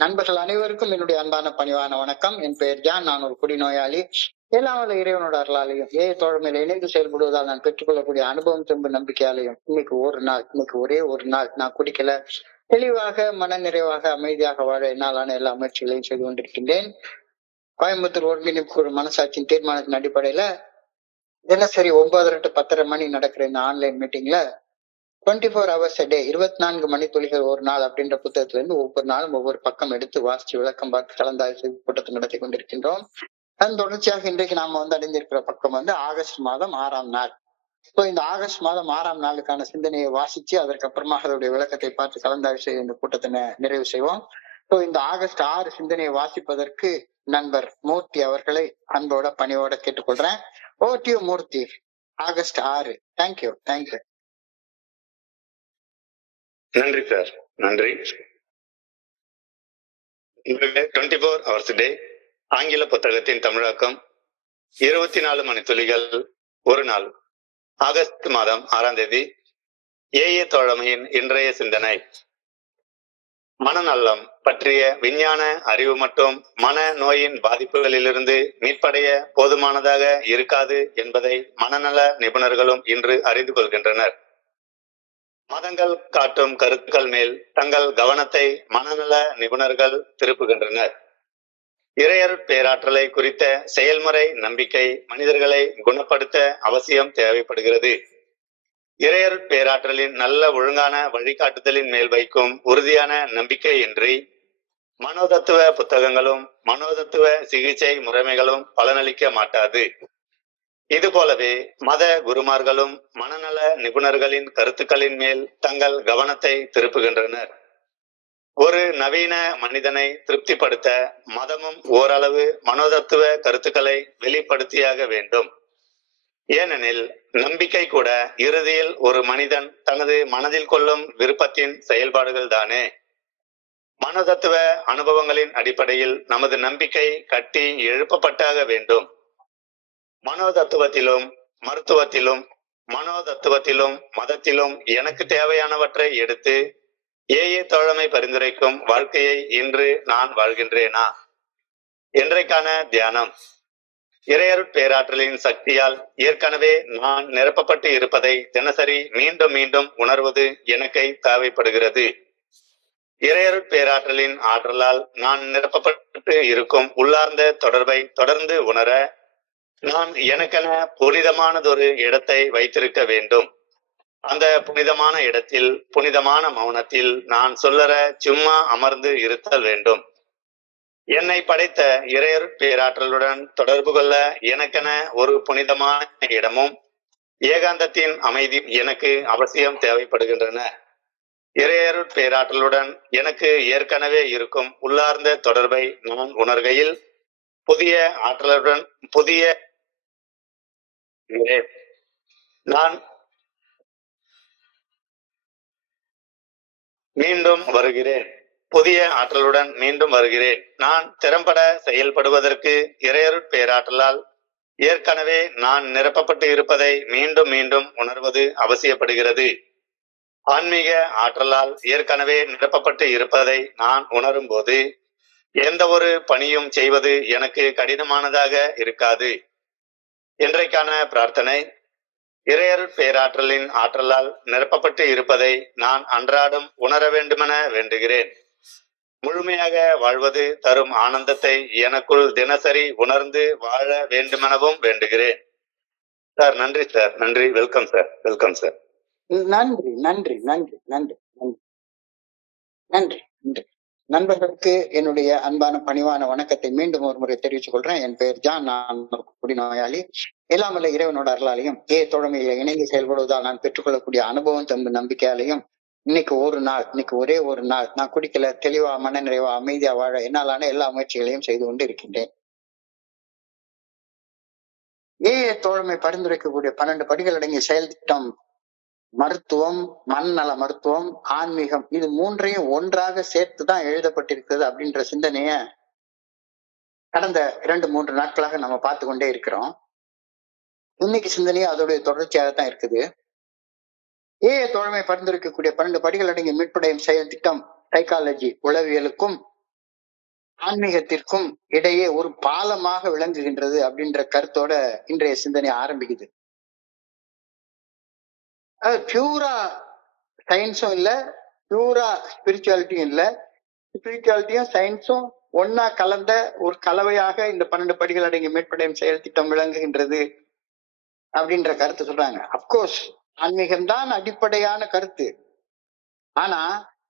நண்பர்கள் அனைவருக்கும் என்னுடைய அன்பான பணிவான வணக்கம். என் பெயர் ஜான். நான் ஒரு குடிநோயாளி. எல்லாம் வல்ல இறைவனோட அருளாலையும் தோழமையில இணைந்து செயல்படுவதால் நான் பெற்றுக்கொள்ளக்கூடிய அனுபவம் திரும்ப நம்பிக்கையாலையும் இன்னைக்கு ஒரே ஒரு நாள் நான் குடிக்கல, தெளிவாக மன நிறைவாக அமைதியாக வாழ என்னாலான எல்லா முயற்சிகளையும் செய்து கொண்டிருக்கின்றேன். கோயம்புத்தூர் ஒருங்கிணைப்பு குழு மனசாட்சியின் தீர்மானத்தின் அடிப்படையில தினசரி 9:30 to 10:30 மணி நடக்கிற இந்த ஆன்லைன் மீட்டிங்ல 24 hours a day 24 மணித்துளிகள் ஒரு நாள் அப்படின்ற புத்தகத்துல இருந்து ஒவ்வொரு நாளும் ஒவ்வொரு பக்கம் எடுத்து வாசிச்சு விளக்கம் பார்த்து கலந்தாய்வு கூட்டத்தை நடத்தி கொண்டிருக்கின்றோம். அதன் தொடர்ச்சியாக இன்றைக்கு நாம அடைந்திருக்கிற பக்கம் ஆகஸ்ட் மாதம் 6ஆம் நாள். இந்த ஆகஸ்ட் மாதம் 6ஆம் நாளுக்கான சிந்தனையை வாசிச்சு அதற்கப்புறமா அதனுடைய விளக்கத்தை பார்த்து கலந்தாய்வு செய்ய இந்த கூட்டத்தை நிறைவு செய்வோம். இந்த ஆகஸ்ட் 6 சிந்தனையை வாசிப்பதற்கு நண்பர் மூர்த்தி அவர்களை அன்போட பணியோட கேட்டுக்கொள்றேன். மூர்த்தி. ஆகஸ்ட் 6. தேங்க்யூ. நன்றி சார், நன்றி. 24 hours a day ஆங்கில புத்தகத்தின் தமிழாக்கம் 24 மணித்துளிகள் ஒரு நாள். ஆகஸ்ட் மாதம் 6ஆம் தேதி. ஏஏ தோழமையின் இன்றைய சிந்தனை மனநலம் பற்றிய விஞ்ஞான அறிவு மற்றும் மன நோயின் பாதிப்புகளிலிருந்து மீட்படைய போதுமானதாக இருக்காது என்பதை மனநல நிபுணர்களும் இன்று அறிந்து கொள்கின்றனர். மதங்கள் காட்டும் கருத்துக்கள் மேல் தங்கள் கவனத்தை மனநல நிபுணர்கள் திருப்புகின்றனர். இறையருட் பேராற்றலை குறித்த செயல்முறை நம்பிக்கை மனிதர்களை குணப்படுத்த அவசியம் தேவைப்படுகிறது. இறையருட் பேராற்றலின் நல்ல ஒழுங்கான வழிகாட்டுதலின் மேல் வைக்கும் உறுதியான நம்பிக்கையின்றி மனோதத்துவ புத்தகங்களும் மனோதத்துவ சிகிச்சை முறைமைகளும் பலனளிக்க மாட்டாது. இது போலவே மத குருமார்களும் மனநல நிபுணர்களின் கருத்துக்களின் மேல் தங்கள் கவனத்தை திருப்புகின்றனர். ஒரு நவீன மனிதனை திருப்திப்படுத்த மதமும் ஓரளவு மனோதத்துவ கருத்துக்களை வெளிப்படுத்தியாக வேண்டும். ஏனெனில் நம்பிக்கை கூட இறுதியில் ஒரு மனிதன் தனது மனதில் கொள்ளும் விருப்பத்தின் செயல்பாடுகள் தானே. மனோதத்துவ அனுபவங்களின் அடிப்படையில் நமது நம்பிக்கை கட்டி எழுப்பப்பட்டாக வேண்டும். மனோதத்துவத்திலும் மருத்துவத்திலும் மதத்திலும் எனக்கு தேவையானவற்றை எடுத்து ஏஏ தோழமை பரிந்துரைக்கும் வாழ்க்கையை இன்று நான் வாழ்கின்றேனா? இன்றைக்கான தியானம். இறையருட் பேராற்றலின் சக்தியால் ஏற்கனவே நான் நிரப்பப்பட்டு இருப்பதை தினசரி மீண்டும் மீண்டும் உணர்வது எனக்கு தேவைப்படுகிறது. இறையருட் பேராற்றலின் ஆற்றலால் நான் நிரப்பப்பட்டு இருக்கும் உள்ளார்ந்த தொடர்பை தொடர்ந்து உணர நான் எனக்கென புனிதமானதொரு இடத்தை வைத்திருக்க வேண்டும். அந்த புனிதமான இடத்தில், புனிதமான மௌனத்தில் நான் சொல்லற சும்மா அமர்ந்து இருத்தல் வேண்டும். என்னை படைத்த இறையருட் பேராற்றலுடன் தொடர்பு கொள்ள எனக்கென ஒரு புனிதமான இடமும் ஏகாந்தத்தின் அமைதி எனக்கு அவசியம் தேவைப்படுகின்றன. இறையருட் பேராற்றலுடன் எனக்கு ஏற்கனவே இருக்கும் உள்ளார்ந்த தொடர்பை நான் உணர்கையில் புதிய ஆற்றலுடன் நான் மீண்டும் வருகிறேன். புதிய ஆற்றலுடன் மீண்டும் வருகிறேன். நான் திறம்பட செயல்படுவதற்கு இறையருட் பேராற்றலால் ஏற்கனவே நான் நிரப்பப்பட்டு இருப்பதை மீண்டும் மீண்டும் உணர்வது அவசியப்படுகிறது. ஆன்மீக ஆற்றலால் ஏற்கனவே நிரப்பப்பட்டு இருப்பதை நான் உணரும் போது எந்த ஒரு பணியும் செய்வது எனக்கு கடினமானதாக இருக்காது. இன்றைக்கான பிரார்த்தனை. இறையருட் பேராற்றலின் ஆற்றலால் நிரப்பப்பட்டு இருப்பதை நான் அன்றாடம் உணர வேண்டுமென வேண்டுகிறேன். முழுமையாக வாழ்வது தரும் ஆனந்தத்தை எனக்குள் தினசரி உணர்ந்து வாழ வேண்டுமெனவும் வேண்டுகிறேன். சார், நன்றி சார், நன்றி. Welcome sir, welcome sir. நன்றி நன்றி நன்றி நன்றி நன்றி நன்றி நன்றி. நண்பர்களுக்கு என்னுடைய அன்பான பணிவான வணக்கத்தை மீண்டும் ஒரு முறை தெரிவித்துக் கொள்றேன். என் பெயர் ஜான். நான் குடிநோயாளி. எல்லாம் வல்ல இறைவனோட அருளாலையும் தோழமையில இணைந்து செயல்படுவதால் நான் பெற்றுக்கொள்ளக்கூடிய அனுபவம் தம்பு நம்பிக்கையாலையும் இன்னைக்கு ஒரே ஒரு நாள் நான் குடிக்கல, தெளிவா மன நிறைவா அமைதியா வாழ என்னாலான எல்லா முயற்சிகளையும் செய்து கொண்டு இருக்கின்றேன். தோழமை பரிந்துரைக்கக்கூடிய 12 படிகள் அடங்கிய செயல் திட்டம் மருத்துவம், மனநல மருத்துவம், ஆன்மீகம், இது மூன்றையும் ஒன்றாக சேர்த்துதான் எழுதப்பட்டிருக்கிறது அப்படின்ற சிந்தனைய கடந்த 2-3 நாட்களாக நம்ம பார்த்து கொண்டே இருக்கிறோம். இன்னைக்கு சிந்தனையும் அதோடைய தொடர்ச்சியாகத்தான் இருக்குது. தோழமை பரிந்துரைக்கக்கூடிய 12 படிகள் அடங்கிய மீட்படையும் செயல் திட்டம் சைக்காலஜி உளவியலுக்கும் ஆன்மீகத்திற்கும் இடையே ஒரு பாலமாக விளங்குகின்றது அப்படின்ற கருத்தோட இன்றைய சிந்தனை ஆரம்பிக்குது. அது பியூரா சயின்ஸும் இல்ல, பியூரா ஸ்பிரிச்சுவாலிட்டியும் இல்ல. ஸ்பிரிச்சுவாலிட்டியும் சயின்ஸும் ஒன்னா கலந்த ஒரு கலவையாக இந்த 12 படிகள் அடங்கிய மேற்படையும் செயல் திட்டம் விளங்குகின்றது அப்படின்ற கருத்து சொல்றாங்க. அப்கோர்ஸ் ஆன்மீகம் தான் அடிப்படையான கருத்து. ஆனா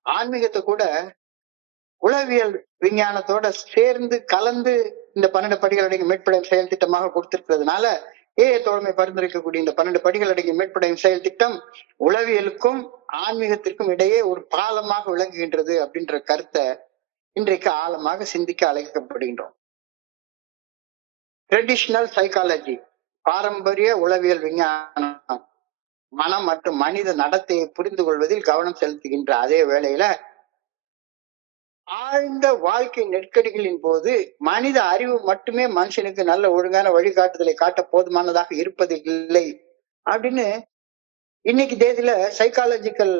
ஆன்மீகத்தை கூட உளவியல் விஞ்ஞானத்தோட சேர்ந்து கலந்து இந்த 12 படிகள் அடங்கிய மேற்படையும் செயல் திட்டமாக கொடுத்திருக்கிறதுனால தோழமை பரிந்துரைக்கக்கூடிய இந்த 12 படிகள் அடங்கிய மேற்படையும் செயல் திட்டம் உளவியலுக்கும் ஆன்மீகத்திற்கும் இடையே ஒரு பாலமாக விளங்குகின்றது அப்படின்ற கருத்தை இன்றைக்கு ஆழமாக சிந்திக்க அழைக்கப்படுகின்றோம். ட்ரெடிஷனல் சைக்காலஜி, பாரம்பரிய உளவியல் விஞ்ஞானம் மனம் மற்றும் மனித நடத்தையை புரிந்து கொள்வதில் கவனம் செலுத்துகின்ற அதே வேளையில ஆழ்ந்த வாழ்க்கை நெருக்கடிகளின் போது மனித அறிவு மட்டுமே மனுஷனுக்கு நல்ல ஒழுங்கான வழிகாட்டுதலை காட்ட போதுமானதாக இருப்பது இல்லை அப்படின்னு இன்னைக்கு தேதியில சைக்காலஜிக்கல்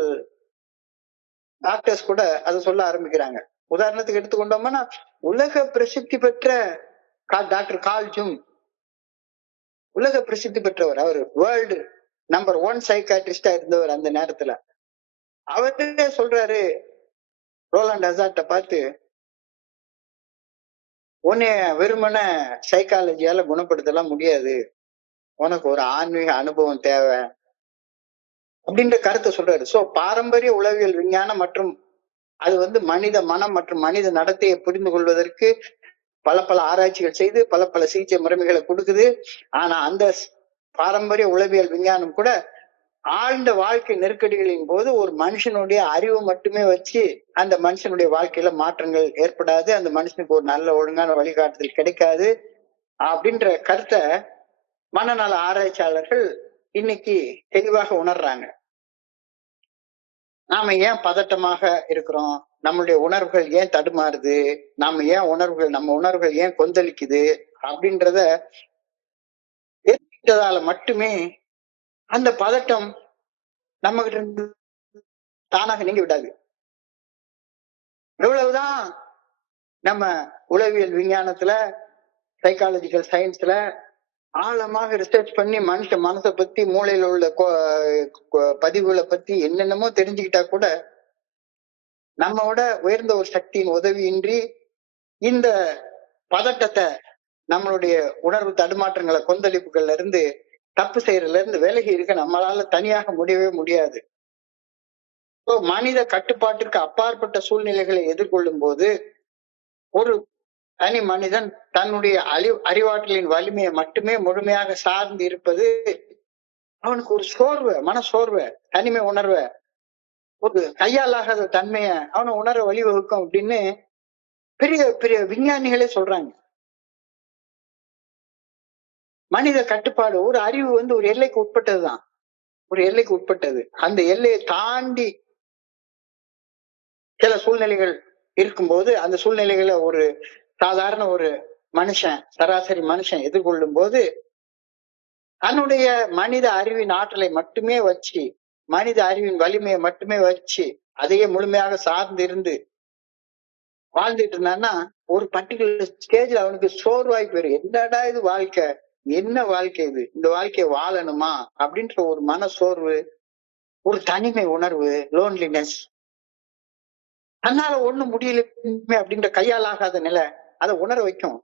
டாக்டர்ஸ் கூட அதை சொல்ல ஆரம்பிக்கிறாங்க. உதாரணத்துக்கு எடுத்துக்கொண்டோம்னா உலக பிரசித்தி பெற்ற டாக்டர் கார்ல் ஜுங், உலக பிரசித்தி பெற்றவர், அவர் வேர்ல்டு நம்பர் 1 சைக்காட்ரிஸ்டா இருந்தவர் அந்த நேரத்துல. அவர்கிட்ட சொல்றாரு ரோலாண்ட் அசார்ட்ட பார்த்து, உன்னை வெறுமன சைக்காலஜியால குணப்படுத்தலாம் முடியாது, உனக்கு ஒரு ஆன்மீக அனுபவம் தேவை அப்படின்ற கருத்தை சொல்றாரு. சோ பாரம்பரிய உளவியல் விஞ்ஞானம் மற்றும் அது மனித மனம் மற்றும் மனித நடத்தையை புரிந்து கொள்வதற்கு பல ஆராய்ச்சிகள் செய்து பல சிகிச்சை முறைமைகளை கொடுக்குது. ஆனா அந்த பாரம்பரிய உளவியல் விஞ்ஞானம் கூட ஆழ்ந்த வாழ்க்கை நெருக்கடிகளின் போது ஒரு மனுஷனுடைய அறிவு மட்டுமே வச்சு அந்த மனுஷனுடைய வாழ்க்கையில மாற்றங்கள் ஏற்படாது, அந்த மனுஷனுக்கு ஒரு நல்ல ஒழுங்கான வழிகாட்டுதல் கிடைக்காது அப்படின்ற கருத்தை மனநல ஆராய்ச்சியாளர்கள் இன்னைக்கு தெளிவாக உணர்றாங்க. நாம ஏன் பதட்டமாக இருக்கிறோம், நம்மளுடைய உணர்வுகள் ஏன் தடுமாறுது, நம்ம உணர்வுகள் ஏன் கொந்தளிக்குது அப்படின்றத ஏற்பட்டதால மட்டுமே அந்த பதட்டம் நம்ம கிட்ட இருந்து தானாக நீங்கி விடாது. எவ்வளவுதான் நம்ம உளவியல் விஞ்ஞானத்துல சைக்காலஜிக்கல் சயின்ஸ்ல ஆழமாக ரிசர்ச் பண்ணி மனுஷ மனசை பத்தி மூளையில உள்ள பதிவுகளை பத்தி என்னென்னமோ தெரிஞ்சுக்கிட்டா கூட நம்மோட உயர்ந்த ஒரு சக்தியின் உதவியின்றி இந்த பதட்டத்தை, நம்மளுடைய உணர்வு தடுமாற்றங்களை, கொந்தளிப்புகள்ல இருந்து, தப்பு செய்யறதுல இருந்து விலகி இருக்க நம்மளால தனியாக முடியவே முடியாது. மனித கட்டுப்பாட்டிற்கு அப்பாற்பட்ட சூழ்நிலைகளை எதிர்கொள்ளும் போது ஒரு தனி மனிதன் தன்னுடைய அறிவாற்றலின் வலிமையை மட்டுமே முழுமையாக சார்ந்து இருப்பது அவனுக்கு ஒரு சோர்வை, மன சோர்வை, தனிமை உணர்வை, ஒரு கையாலாகாத தன்மைய அவனை உணர வழிவகுக்கும் அப்படின்னு பெரிய பெரிய விஞ்ஞானிகளே சொல்றாங்க. மனித கட்டுப்பாடு, ஒரு அறிவு ஒரு எல்லைக்கு உட்பட்டதுதான், ஒரு எல்லைக்கு உட்பட்டது. அந்த எல்லையை தாண்டி சில சூழ்நிலைகள் இருக்கும்போது அந்த சூழ்நிலைகளை ஒரு சாதாரண ஒரு மனுஷன், சராசரி மனுஷன் எதிர்கொள்ளும் போது தன்னுடைய மனித அறிவின் ஆற்றலை மட்டுமே வச்சு, மனித அறிவின் வலிமையை மட்டுமே வச்சு அதையே முழுமையாக சார்ந்து இருந்து வாழ்ந்துட்டு இருந்தான்னா ஒரு பர்டிகுலர் ஸ்டேஜ்ல அவனுக்கு சோர்வாய் போயிடும். என்னடா இது வாழ்க்கை, என்ன வாழ்க்கை இது, இந்த வாழ்க்கையை வாழணுமா அப்படின்ற ஒரு மன சோர்வு, ஒரு தனிமை உணர்வு, லோன்லினஸ், தன்னால ஒண்ணும் முடியல அப்படின்ற கையாலாகாத நிலை அதை உணர வைக்கும்.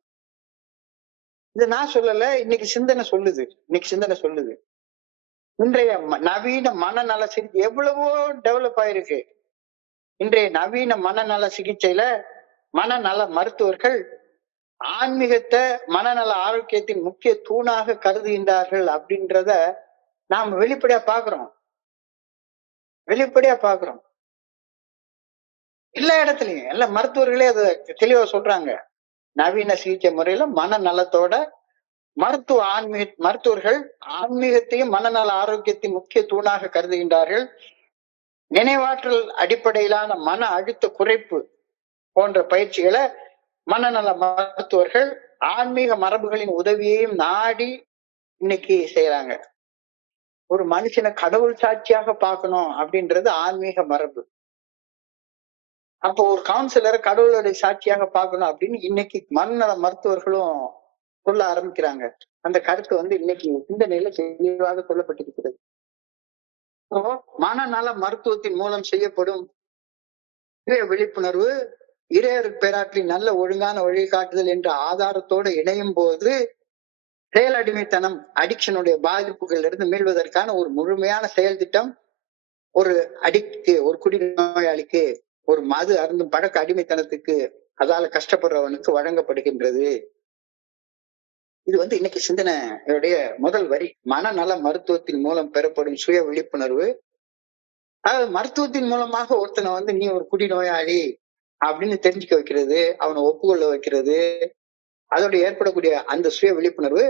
இது நான் சொல்லல, இன்னைக்கு சிந்தனை சொல்லுது. இன்றைய நவீன மனநல சிகிச்சை எவ்வளவோ டெவலப் ஆயிருக்கு. இன்றைய நவீன மனநல சிகிச்சையில மனநல மருத்துவர்கள் ஆன்மீகத்தை மனநல ஆரோக்கியத்தின் முக்கிய தூணாக கருதுகின்றார்கள் அப்படின்றத நாம் வெளிப்படையா பாக்குறோம். எல்லா இடத்துலயும் எல்லா மருத்துவர்களே அதை தெளிவா சொல்றாங்க. நவீன சிகிச்சை முறையில மனநலத்தோட மருத்துவர்கள் ஆன்மீகத்தையும் மனநல ஆரோக்கியத்தின் முக்கிய தூணாக கருதுகின்றார்கள். நினைவாற்றல் அடிப்படையிலான மன அழுத்த குறைப்பு போன்ற பயிற்சிகளை மனநல மருத்துவர்கள் ஆன்மீக மரபுகளின் உதவியையும் நாடி இன்னைக்கு செய்யறாங்க. ஒரு மனுஷனை கடவுள் சாட்சியாக பார்க்கணும் அப்படின்றது ஆன்மீக மரபு. அப்போ ஒரு கவுன்சிலரை கடவுளுடைய சாட்சியாக பார்க்கணும் அப்படின்னு இன்னைக்கு மனநல மருத்துவர்களும் சொல்ல ஆரம்பிக்கிறாங்க. அந்த கருத்து இன்னைக்கு சிந்தனையில தெளிவாக சொல்லப்பட்டிருக்கிறது. இப்போ மனநல மருத்துவத்தின் மூலம் செய்யப்படும் விழிப்புணர்வு இறையர் பேராற்றின் நல்ல ஒழுங்கான வழிகாட்டுதல் என்ற ஆதாரத்தோடு இணையும் போது செயல் அடிமைத்தனம் அடிக்ஷனுடைய பாதிப்புகள் இருந்து மீள்வதற்கான ஒரு முழுமையான செயல் திட்டம் ஒரு ஒரு குடிநோயாளிக்கு, ஒரு மது அருந்தும் பழக்க அடிமைத்தனத்துக்கு அதால கஷ்டப்படுறவனுக்கு வழங்கப்படுகின்றது. இது இன்னைக்கு சிந்தனையுடைய முதல் வரி. மனநல மருத்துவத்தின் மூலம் பெறப்படும் சுய விழிப்புணர்வு. அதாவது மருத்துவத்தின் மூலமாக ஒருத்தனை நீ ஒரு குடிநோயாளி அப்படின்னு தெரிஞ்சுக்க வைக்கிறது, அவனை ஒப்புக்கொள்ள வைக்கிறது, அதோட ஏற்படக்கூடிய அந்த சுய விழிப்புணர்வு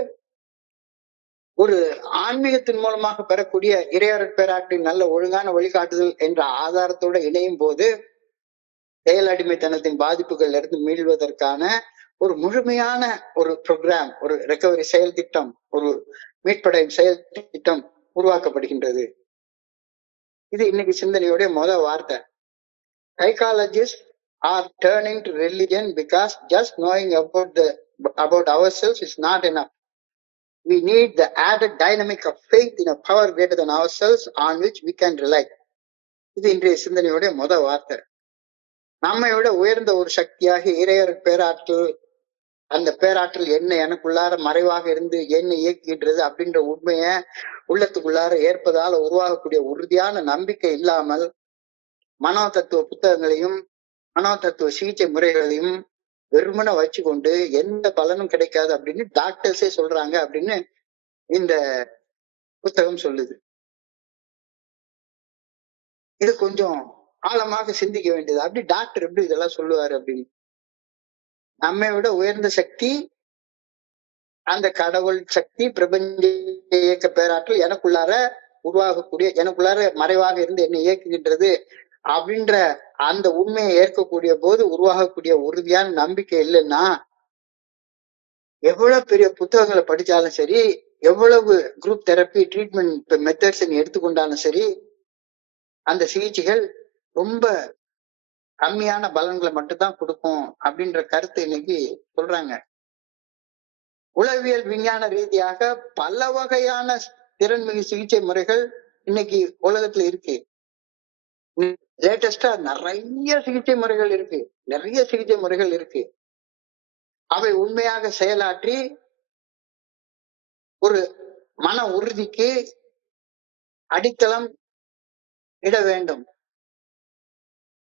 ஒரு ஆன்மீகத்தின் மூலமாக பெறக்கூடிய இறையருட் பேராற்றின் நல்ல ஒழுங்கான வழிகாட்டுதல் என்ற ஆதாரத்தோட இணையும் போது செயல் அடிமைத்தனத்தின் பாதிப்புகள்ல இருந்து மீள்வதற்கான ஒரு முழுமையான ஒரு ப்ரோக்ராம், ஒரு ரெக்கவரி செயல் திட்டம், ஒரு மீட்படையும் செயல் திட்டம் உருவாக்கப்படுகின்றது. இது இன்னைக்கு சிந்தனையுடைய முதல் வார்த்தை. Psychologists are turning to religion because just knowing about ourselves is not enough. We need the added dynamic of faith in a power greater than ourselves on which we can rely. இது இன்றைய சிந்தனையுடைய முதல் வார்த்தை. நம்மை விட உயர்ந்த ஒரு சக்தியாக இறையர் பேராற்றல், அந்த பேராற்றல் என்ன எனக்குள்ளார மறைவாக இருந்து என்ன இயக்குகின்றது அப்படின்ற உண்மைய உள்ளத்துக்குள்ளார ஏற்பதால உருவாகக்கூடிய உறுதியான நம்பிக்கை இல்லாமல் மனோ தத்துவ புத்தகங்களையும் மனோ தத்துவ சிகிச்சை முறைகளையும் வெறுமனை வச்சுக்கொண்டு எந்த பலனும் கிடைக்காது அப்படின்னு டாக்டர்ஸே சொல்றாங்க அப்படின்னு இந்த புத்தகம் சொல்லுது. இது கொஞ்சம் ஆழமாக சிந்திக்க வேண்டியது. அப்படி டாக்டர் எப்படி இதெல்லாம் சொல்லுவாரு அப்படின்னு. நம்மை விட உயர்ந்த சக்தி, அந்த கடவுள் சக்தி, பிரபஞ்ச இயக்க பேராற்றல் எனக்குள்ளார உருவாகக்கூடிய, எனக்குள்ளார மறைவாக இருந்து என்னை இயக்குகின்றது அப்படின்ற அந்த உண்மையை ஏற்கக்கூடிய போது உருவாகக்கூடிய உறுதியான நம்பிக்கை இல்லைன்னா எவ்வளவு பெரிய புத்தகங்களை படிச்சாலும் சரி, எவ்வளவு குரூப் தெரப்பி ட்ரீட்மெண்ட் மெத்தட்ஸ் நீ எடுத்துக்கொண்டாலும் சரி, அந்த சிகிச்சைகள் ரொம்ப கம்மியான பலன்களை மட்டும்தான் கொடுக்கும் அப்படின்ற கருத்து இன்னைக்கு சொல்றாங்க. உளவியல் விஞ்ஞான ரீதியாக பல வகையான திறன்மிகு சிகிச்சை முறைகள் இன்னைக்கு உலகத்துல இருக்கு. லேட்டஸ்டா நிறைய சிகிச்சை முறைகள் இருக்கு. அவை உண்மையாக செயலாற்றி ஒரு மன உறுதிக்கு அடித்தளம் இட வேண்டும்.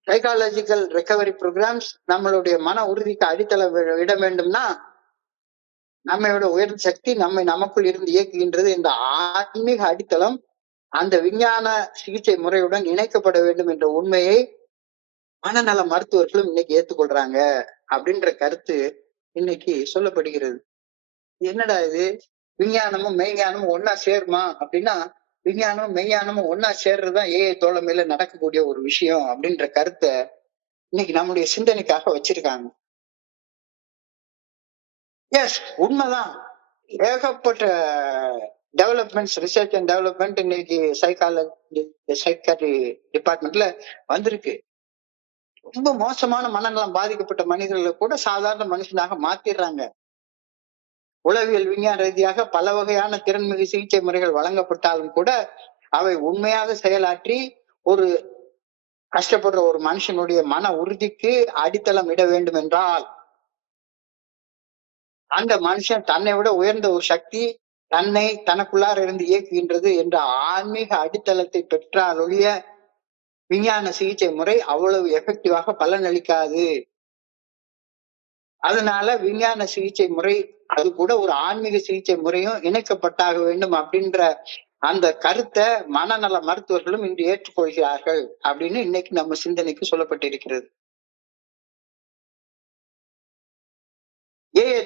சைக்காலஜிக்கல் ரெக்கவரி ப்ரோக்ராம்ஸ் நம்மளுடைய மன உறுதிக்கு அடித்தளம் இட வேண்டும்னா நம்மளோட உயர்ந்த சக்தி நம்மை நமக்குள் இருந்து இயக்குகின்றது. இந்த ஆன்மீக அடித்தளம் அந்த விஞ்ஞான சிகிச்சை முறையுடன் இணைக்கப்பட வேண்டும் என்ற உண்மையை மனநல மருத்துவர்களும் இன்னைக்கு ஏற்றுக்கொள்றாங்க அப்படின்ற கருத்து இன்னைக்கு சொல்லப்படுகிறது. என்னடா இது, விஞ்ஞானமும் மெய்ஞானமும் ஒன்னா சேருமா அப்படின்னா, விஞ்ஞானமும் மெய்ஞானமும் ஒன்னா சேர்றதுதான் தோழமையில நடக்கக்கூடிய ஒரு விஷயம் அப்படின்ற கருத்தை இன்னைக்கு நம்முடைய சிந்தனைக்காக வச்சிருக்காங்க. எஸ், உண்மைதான். ஏகப்பட்ட டெவலப்மெண்ட்ஸ், ரிசர்ச் அண்ட் டெவலப்மெண்ட் இன்னைக்கு சைக்காட்ரி டிபார்ட்மெண்ட்ல வந்திருக்கு. ரொம்ப மோசமான மனநலம் பாதிக்கப்பட்ட மனிதர்களை கூட சாதாரண மனுஷனாக மாத்திடுறாங்க. உளவியல் விஞ்ஞான ரீதியாக பல வகையான திறன்மிகு சிகிச்சை முறைகள் வழங்கப்பட்டாலும் கூட அவை உண்மையாக செயலாற்றி ஒரு கஷ்டப்படுற ஒரு மனுஷனுடைய மன உறுதிக்கு அடித்தளம் இட வேண்டும் என்றால் அந்த மனுஷன் தன்னை விட உயர்ந்த ஒரு சக்தி தன்னை தனக்குள்ளார இருந்து இயக்குகின்றது என்ற ஆன்மீக அடித்தளத்தை பெற்றால் ஒழிய விஞ்ஞான சிகிச்சை முறை அவ்வளவு எஃபெக்டிவாக பலனளிக்காது. அதனால விஞ்ஞான சிகிச்சை முறை அது கூட ஒரு ஆன்மீக சிகிச்சை முறையும் இணைக்கப்பட்டாக வேண்டும் அப்படின்ற அந்த கருத்தை மனநல மருத்துவர்களும் இன்று ஏற்றுக்கொள்கிறார்கள் அப்படின்னு இன்னைக்கு நம்ம சிந்தனைக்கு சொல்லப்பட்டிருக்கிறது.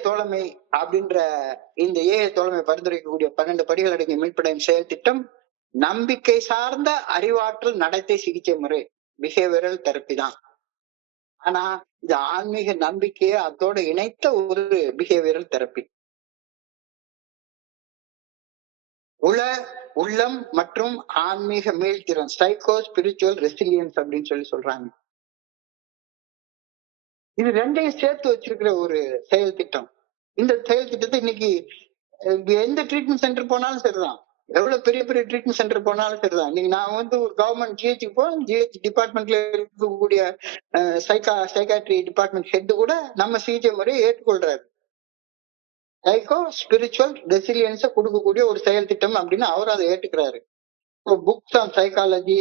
தோழமை அப்படின்ற இந்த தோழமை பரிந்துரைக்கக்கூடிய 12 படிகள் அடங்கிய மீட்படையும் செயல் திட்டம் நம்பிக்கை சார்ந்த அறிவாற்றல் நடத்தை சிகிச்சை முறை, பிஹேவியரல் தெரப்பி தான். ஆனா இது ஆன்மீக நம்பிக்கையை அதோட இணைத்த ஒரு பிஹேவியரல் தெரப்பி. உள்ளம் மற்றும் ஆன்மீக மீள்திறன், சைக்கோ ஸ்பிரிச்சுவல் ரெசிலியன்ஸ் அப்படின்னு சொல்றாங்க. இது ரெண்டையும் சேர்த்து வச்சிருக்கிற ஒரு செயல் திட்டம். இந்த செயல் திட்டத்தை இன்னைக்கு எந்த ட்ரீட்மெண்ட் சென்டர் போனாலும் சரிதான், எவ்வளவு பெரிய பெரிய ட்ரீட்மெண்ட் சென்டர் போனாலும் சரிதான். நீங்க நான் வந்து ஒரு கவர்மெண்ட் ஜிஹெச்சுக்கு போறேன், ஜிஹெச் டிபார்ட்மெண்ட்ல இருக்கக்கூடிய சைக்காட்ரி டிபார்ட்மெண்ட் ஹெட் கூட நம்ம சிகிச்சை முறையை ஏற்றுக்கொள்றாரு. சைக்கோ ஸ்பிரிச்சுவல் ரெசிலியன்ஸை கொடுக்கக்கூடிய ஒரு செயல் திட்டம் அப்படின்னு அவர் அதை ஏற்றுக்கிறாரு. Books on psychology,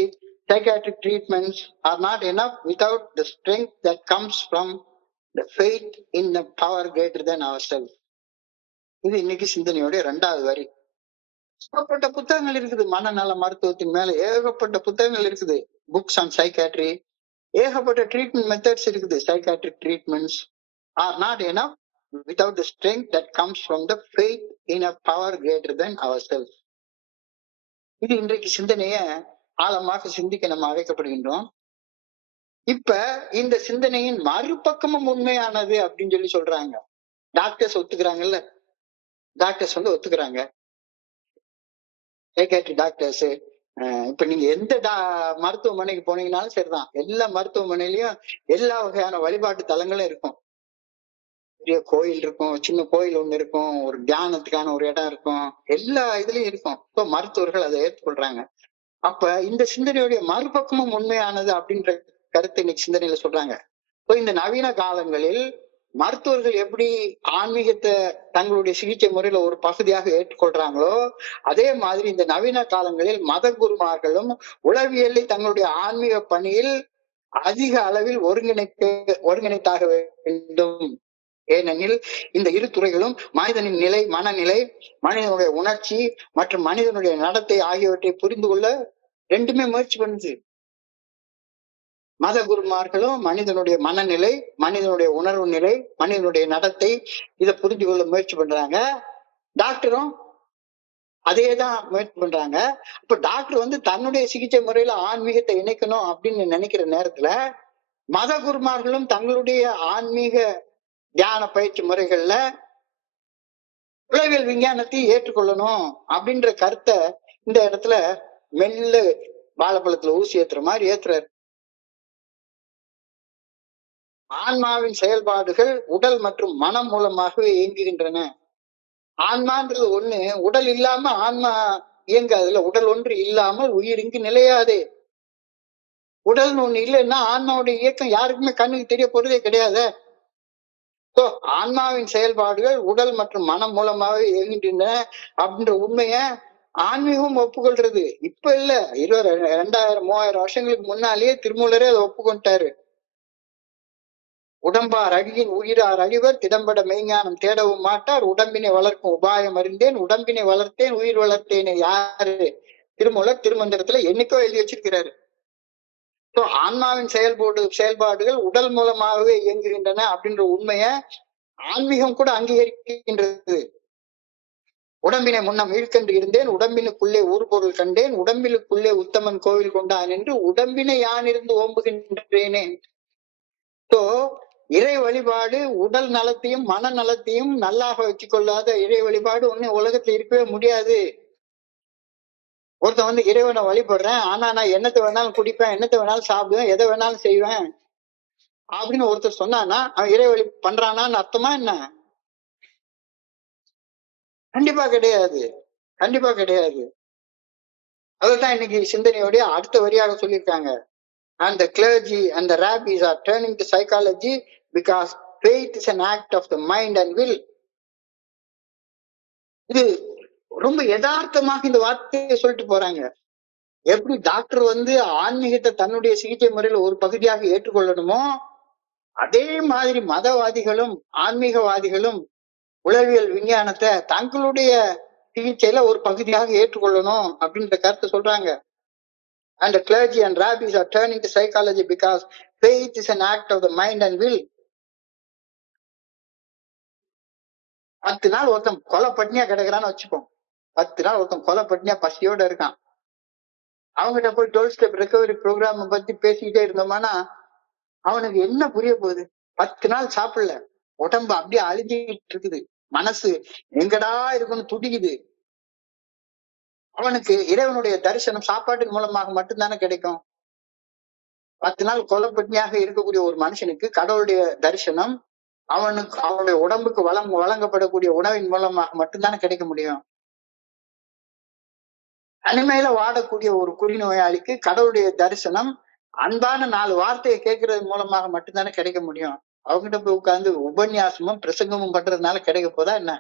psychiatric treatments are not enough without the strength that comes from the faith in the power greater than ourselves. இது இன்னைக்கு சிந்தனையோட 2வது வரி. ஏகப்பட்ட புத்தகங்கள் இருக்குது மனநல மருத்துவத்தின் மேல, ஏகப்பட்ட புத்தகங்கள் இருக்குது. புக்ஸ் ஆன் சைக்காட்ரி, ஏகப்பட்ட ட்ரீட்மெண்ட் மெத்தட்ஸ் இருக்குது. Psychiatric treatments are not enough without the strength that comes from the faith in a power greater than ourselves. இது இன்றைக்கு சிந்தனைய ஆழமாக சிந்திக்க நம்ம அழைக்கப்படுகின்றோம். இப்ப இந்த சிந்தனையின் மறுபக்கமும் உண்மையானது அப்படின்னு சொல்லி சொல்றாங்க. டாக்டர்ஸ் ஒத்துக்கிறாங்கல்ல, டாக்டர்ஸ் வந்து ஒத்துக்கிறாங்க. சைக்காட்ரி டாக்டர்ஸ், இப்ப நீங்க எந்த மருத்துவமனைக்கு போனீங்கன்னாலும் சரிதான், எல்லா மருத்துவமனையிலயும் எல்லா வகையான வழிபாட்டு தலங்களும் இருக்கும். பெரிய கோயில் இருக்கும், சின்ன கோயில் ஒண்ணு இருக்கும், ஒரு தியானத்துக்கான ஒரு இடம் இருக்கும், எல்லா இதுலயும் இருக்கும். இப்போ மருத்துவர்கள் அதை ஏற்றுக்கொள்றாங்க. அப்ப இந்த சிந்தனையுடைய மறுபக்கமும் உண்மையானது அப்படின்ற கருத்தை இன்னைக்கு சிந்தனையில சொல்றாங்க. இப்போ இந்த நவீன காலங்களில் மருத்துவர்கள் எப்படி ஆன்மீகத்தை தங்களுடைய சிகிச்சை முறையில ஒரு பகுதியாக ஏற்றுக்கொள்றாங்களோ, அதே மாதிரி இந்த நவீன காலங்களில் மத குருமார்களும் உளவியலை தங்களுடைய ஆன்மீக பணியில் அதிக அளவில் ஒருங்கிணைத்தாக வேண்டும். ஏனெனில் இந்த இரு துறைகளும் மனிதனின் நிலை, மனநிலை, மனிதனுடைய உணர்ச்சி மற்றும் மனிதனுடைய நடத்தை ஆகியவற்றை புரிந்து கொள்ள ரெண்டுமே முயற்சி பண்ணுது. மத குருமார்களும் மனிதனுடைய மனநிலை, மனிதனுடைய உணர்வு நிலை, மனிதனுடைய நடத்தை இதை புரிந்து கொள்ள முயற்சி பண்றாங்க. டாக்டரும் அதேதான் முயற்சி பண்றாங்க. இப்ப டாக்டர் வந்து தன்னுடைய சிகிச்சை முறையில ஆன்மீகத்தை இணைக்கணும் அப்படின்னு நினைக்கிற நேரத்துல மத குருமார்களும் தங்களுடைய ஆன்மீக தியான பயிற்சி முறைகள்ல உளவியல் விஞ்ஞானத்தை ஏற்றுக்கொள்ளணும் அப்படின்ற கருத்தை இந்த இடத்துல மெல்ல வாழைப்பழத்துல ஊசி ஏத்துற மாதிரி ஏத்துறாரு. ஆன்மாவின் செயல்பாடுகள் உடல் மற்றும் மனம் மூலமாகவே இயங்குகின்றன. ஆன்மான்றது ஒண்ணு, உடல் இல்லாம ஆன்மா இயங்காதுல. உடல் ஒன்று இல்லாமல் உயிர் இங்கு நிலையாதே. உடல்னு ஒண்ணு இல்லைன்னா ஆன்மாவுடைய இயக்கம் யாருக்குமே கண்ணுக்கு தெரிய போறதே கிடையாது. ஆன்மாவின் செயல்பாடுகள் உடல் மற்றும் மனம் மூலமாகவே இயங்குகின்றன அப்படின்ற உண்மைய ஆன்மீகம் ஒப்புக்கொள்றது. இப்ப இல்ல, 2000-3000 வருஷங்களுக்கு முன்னாலேயே திருமூலரே அதை ஒப்புக்கொண்டாரு. உடம்பார் அழியின் உயிரார் அழிவர், திடம்பட மெய்ஞானம் தேடவும் மாட்டார், உடம்பினை வளர்க்கும் உபாயம் அறிந்தேன், உடம்பினை வளர்த்தேன் உயிர் வளர்த்தேனே. யாரு? திருமூலர் திருமந்திரத்துல என்னைக்கோ எழுதி வச்சிருக்கிறாரு. ஆன்மாவின் செயல்பாடுகள் உடல் மூலமாகவே இயங்குகின்றன அப்படின்ற உண்மைய ஆன்மீகம் கூட அங்கீகரிக்கின்றது. உடம்பினை முன்னம் இழுக்கென்று இருந்தேன், உடம்பினுக்குள்ளே ஒரு பொருள் கண்டேன், உடம்பினுக்குள்ளே உத்தமன் கோவில் கொண்டான் என்று உடம்பினை யான் இருந்து ஓம்புகின்றேனே. இறை வழிபாடு உடல் நலத்தையும் மன நலத்தையும் நல்லாக வச்சுக்கொள்ளாத இறை வழிபாடு ஒண்ணு உலகத்துல இருக்கவே முடியாது. ஒருத்தன் வந்து இறைவனை வழிபடுறேன், ஆனா நான் என்னத்தை வேணாலும் குடிப்பேன், என்னத்தை வேணாலும் சாப்பிடுவேன், எதை வேணாலும் செய்வேன் அப்படின்னு ஒருத்தர் சொன்னானா அவன் இறை வழி பண்றானான்னு அர்த்தமா என்ன? கண்டிப்பா கிடையாது, கண்டிப்பா கிடையாது. அதுதான் இன்னைக்கு சிந்தனையோடைய அடுத்த வரியாக சொல்லியிருக்காங்க. And the clergy and the rabbis are turning to psychology because faith is an act of the mind and will. இது ரொம்ப யதார்த்தமாக இந்த வார்த்தையை சொல்லிட்டு போறாங்க. எப்படி டாக்டர் வந்து ஆன்மீகத்தை தன்னுடைய சிகிச்சை முறையில ஒரு பகுதியாக ஏற்றுக்கொள்ளணுமோ, அதே மாதிரி மதவாதிகளும் ஆன்மீகவாதிகளும் உளவியல் விஞ்ஞானத்தை தங்களுடைய சிகிச்சையில ஒரு பகுதியாக ஏற்றுக்கொள்ளணும் அப்படின்ற கருத்தை சொல்றாங்க. And the clergy and rabbis are turning to psychology because faith is an act of the mind and will. 10 நாள் ஒருத்தன் கொலை பட்டினியா கிடக்குறான்னு வச்சுப்போம். 10 நாள் ஒருத்தன் கொலை பட்டினியா பசியோட இருக்கான். அவங்ககிட்ட போய் 12 ஸ்டெப் ரெக்கவரி ப்ரோக்ராம் பத்தி பேசிக்கிட்டே இருந்தோம்னா அவனுக்கு என்ன புரிய போகுது? 10 நாள் சாப்பிடல, உடம்பு அப்படியே அழுதிட்டு இருக்குது, மனசு எங்கடா இருக்குன்னு துடிக்குது. அவனுக்கு இறைவனுடைய தரிசனம் சாப்பாட்டின் மூலமாக மட்டும்தானே கிடைக்கும். 10 நாள் கொலப்பட்டினியாக இருக்கக்கூடிய ஒரு மனுஷனுக்கு கடவுளுடைய தரிசனம் அவனுக்கு அவனுடைய உடம்புக்கு வழங்கப்படக்கூடிய உணவின் மூலமாக மட்டும்தானே கிடைக்க முடியும். தனிமையில வாடக்கூடிய ஒரு குடிநோயாளிக்கு கடவுளுடைய தரிசனம் அன்பான 4 வார்த்தையை கேட்கறது மூலமாக மட்டும்தானே கிடைக்க முடியும். அவங்ககிட்ட போய் உட்கார்ந்து உபன்யாசமும் பிரசங்கமும் பண்றதுனால கிடைக்க போதா என்ன?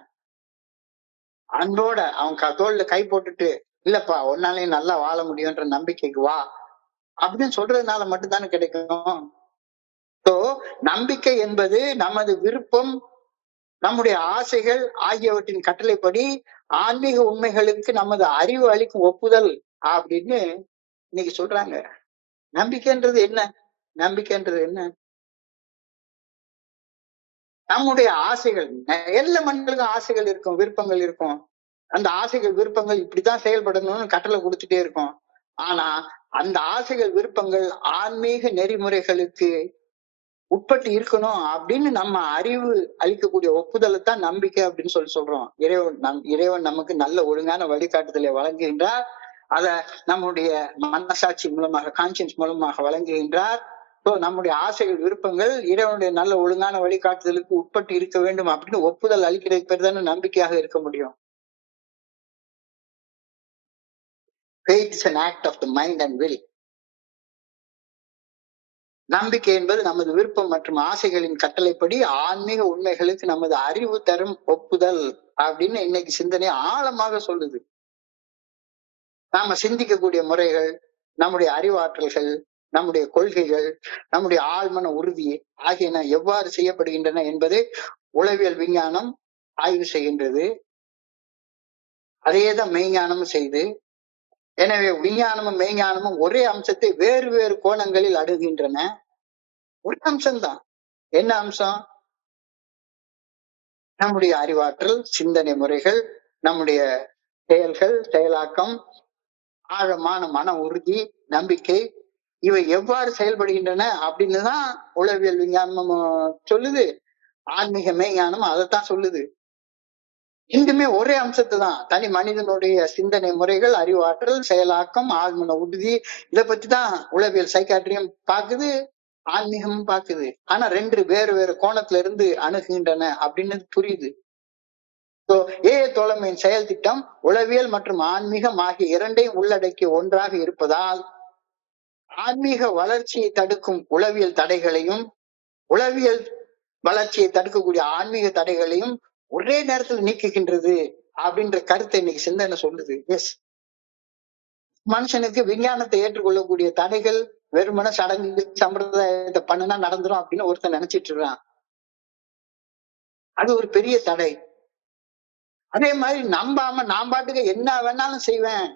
அன்போட அவன் தோல்ல கை போட்டுட்டு, இல்லப்பா உன்னாலையும் நல்லா வாழ முடியும்ன்ற நம்பிக்கைக்கு வா அப்படின்னு சொல்றதுனால மட்டும்தானே கிடைக்கும். நம்பிக்கை என்பது நமது விருப்பம், நம்முடைய ஆசைகள் ஆகியவற்றின் கட்டளைப்படி ஆன்மீக உண்மைகளுக்கு நமது அறிவு அளிக்கும் ஒப்புதல் அப்படின்னு இன்னைக்கு சொல்றாங்க. நம்பிக்கைன்றது என்ன? நம்பிக்கைன்றது என்ன? நம்முடைய ஆசைகள், எல்லா மனிதர்களுக்கும் ஆசைகள் இருக்கும், விருப்பங்கள் இருக்கும். அந்த ஆசைகள் விருப்பங்கள் இப்படித்தான் செயல்படணும்னு கட்டளை கொடுத்துட்டே இருக்கும். ஆனா அந்த ஆசைகள் விருப்பங்கள் ஆன்மீக நெறிமுறைகளுக்கு உட்பட்டு இருக்கணும் அப்படின்னு நம்ம அறிவு அளிக்கக்கூடிய ஒப்புதலை தான் நம்பிக்கை அப்படின்னு சொல்றோம். இறைவன் நமக்கு நல்ல ஒழுங்கான வழிகாட்டுதலை வழங்குகின்றார். அத நம்முடைய மனசாட்சி மூலமாக, கான்சியன்ஸ் மூலமாக வழங்குகின்றார். நம்முடைய ஆசைகள் விருப்பங்கள் இறைவனுடைய நல்ல ஒழுங்கான வழிகாட்டுதலுக்கு உட்பட்டு இருக்க வேண்டும் அப்படின்னு ஒப்புதல் அளிக்கிறது பேர் தானே நம்பிக்கையாக இருக்க முடியும். Faith is an act of the mind and will. நம்பிக்கை என்பது நமது விருப்பம் மற்றும் ஆசைகளின் கட்டளைப்படி ஆன்மீக உண்மைகளுக்கு நமது அறிவு தரும் ஒப்புதல் அப்படின்னு இன்னைக்கு சிந்தனை ஆழமாக சொல்லுது. நாம சிந்திக்கக்கூடிய முறைகள், நம்முடைய அறிவாற்றல்கள், நம்முடைய கொள்கைகள், நம்முடைய ஆழ்மன உறுதி ஆகியன எவ்வாறு செய்யப்படுகின்றன என்பதை உளவியல் விஞ்ஞானம் ஆய்வு செய்கின்றது. அதேதான் மெய்ஞானமும் செய்து. எனவே விஞ்ஞானமும் மெய்ஞானமும் ஒரே அம்சத்தை வேறு வேறு கோணங்களில் அணுகின்றன. ஒரு அம்சம்தான். என்ன அம்சம்? நம்முடைய அறிவாற்றல், சிந்தனை முறைகள், நம்முடைய செயல்கள், செயலாக்கம், ஆழமான மன உறுதி, நம்பிக்கை, இவை எவ்வாறு செயல்படுகின்றன அப்படின்னுதான் உளவியல் விஞ்ஞானம் சொல்லுது. ஆன்மீக மெய்ஞானம் அதைத்தான் சொல்லுது. இங்குமே ஒரே அம்சத்தை தான். தனி மனிதனுடைய சிந்தனை முறைகள், அறிவாற்றல், செயலாக்கம், ஆழ்மன உறுதி, இதை பத்தி தான் உளவியல் சைக்காட்ரியும் பாக்குது, ஆன்மீகமும் பாக்குது. ஆனா ரெண்டு வேறு வேறு கோணத்துல இருந்து அணுகுகின்றன அப்படின்னு புரியுது. தோழமையின் செயல் திட்டம் உளவியல் மற்றும் ஆன்மீகம் ஆகிய இரண்டையும் உள்ளடக்கிய ஒன்றாக இருப்பதால் ஆன்மீக வளர்ச்சியை தடுக்கும் உளவியல் தடைகளையும், உளவியல் வளர்ச்சியை தடுக்கக்கூடிய ஆன்மீக தடைகளையும் ஒரே நேரத்தில் நீக்குகின்றது அப்படின்ற கருத்தை இன்னைக்கு சிந்தனை சொல்லுது. எஸ், மனுஷனுக்கு விஞ்ஞானத்தை ஏற்றுக்கொள்ளக்கூடிய தடைகள் வெறுமன சடங்கு சம்பிரதாயத்தை பண்ணுனா நடந்துரும் அப்படின்னு ஒருத்தன் நினைச்சிட்டு இருக்கான். அது ஒரு பெரிய தடை. அதே மாதிரி நம்பாம நான் பாட்டுக்கு என்ன வேணாலும் செய்வேன்,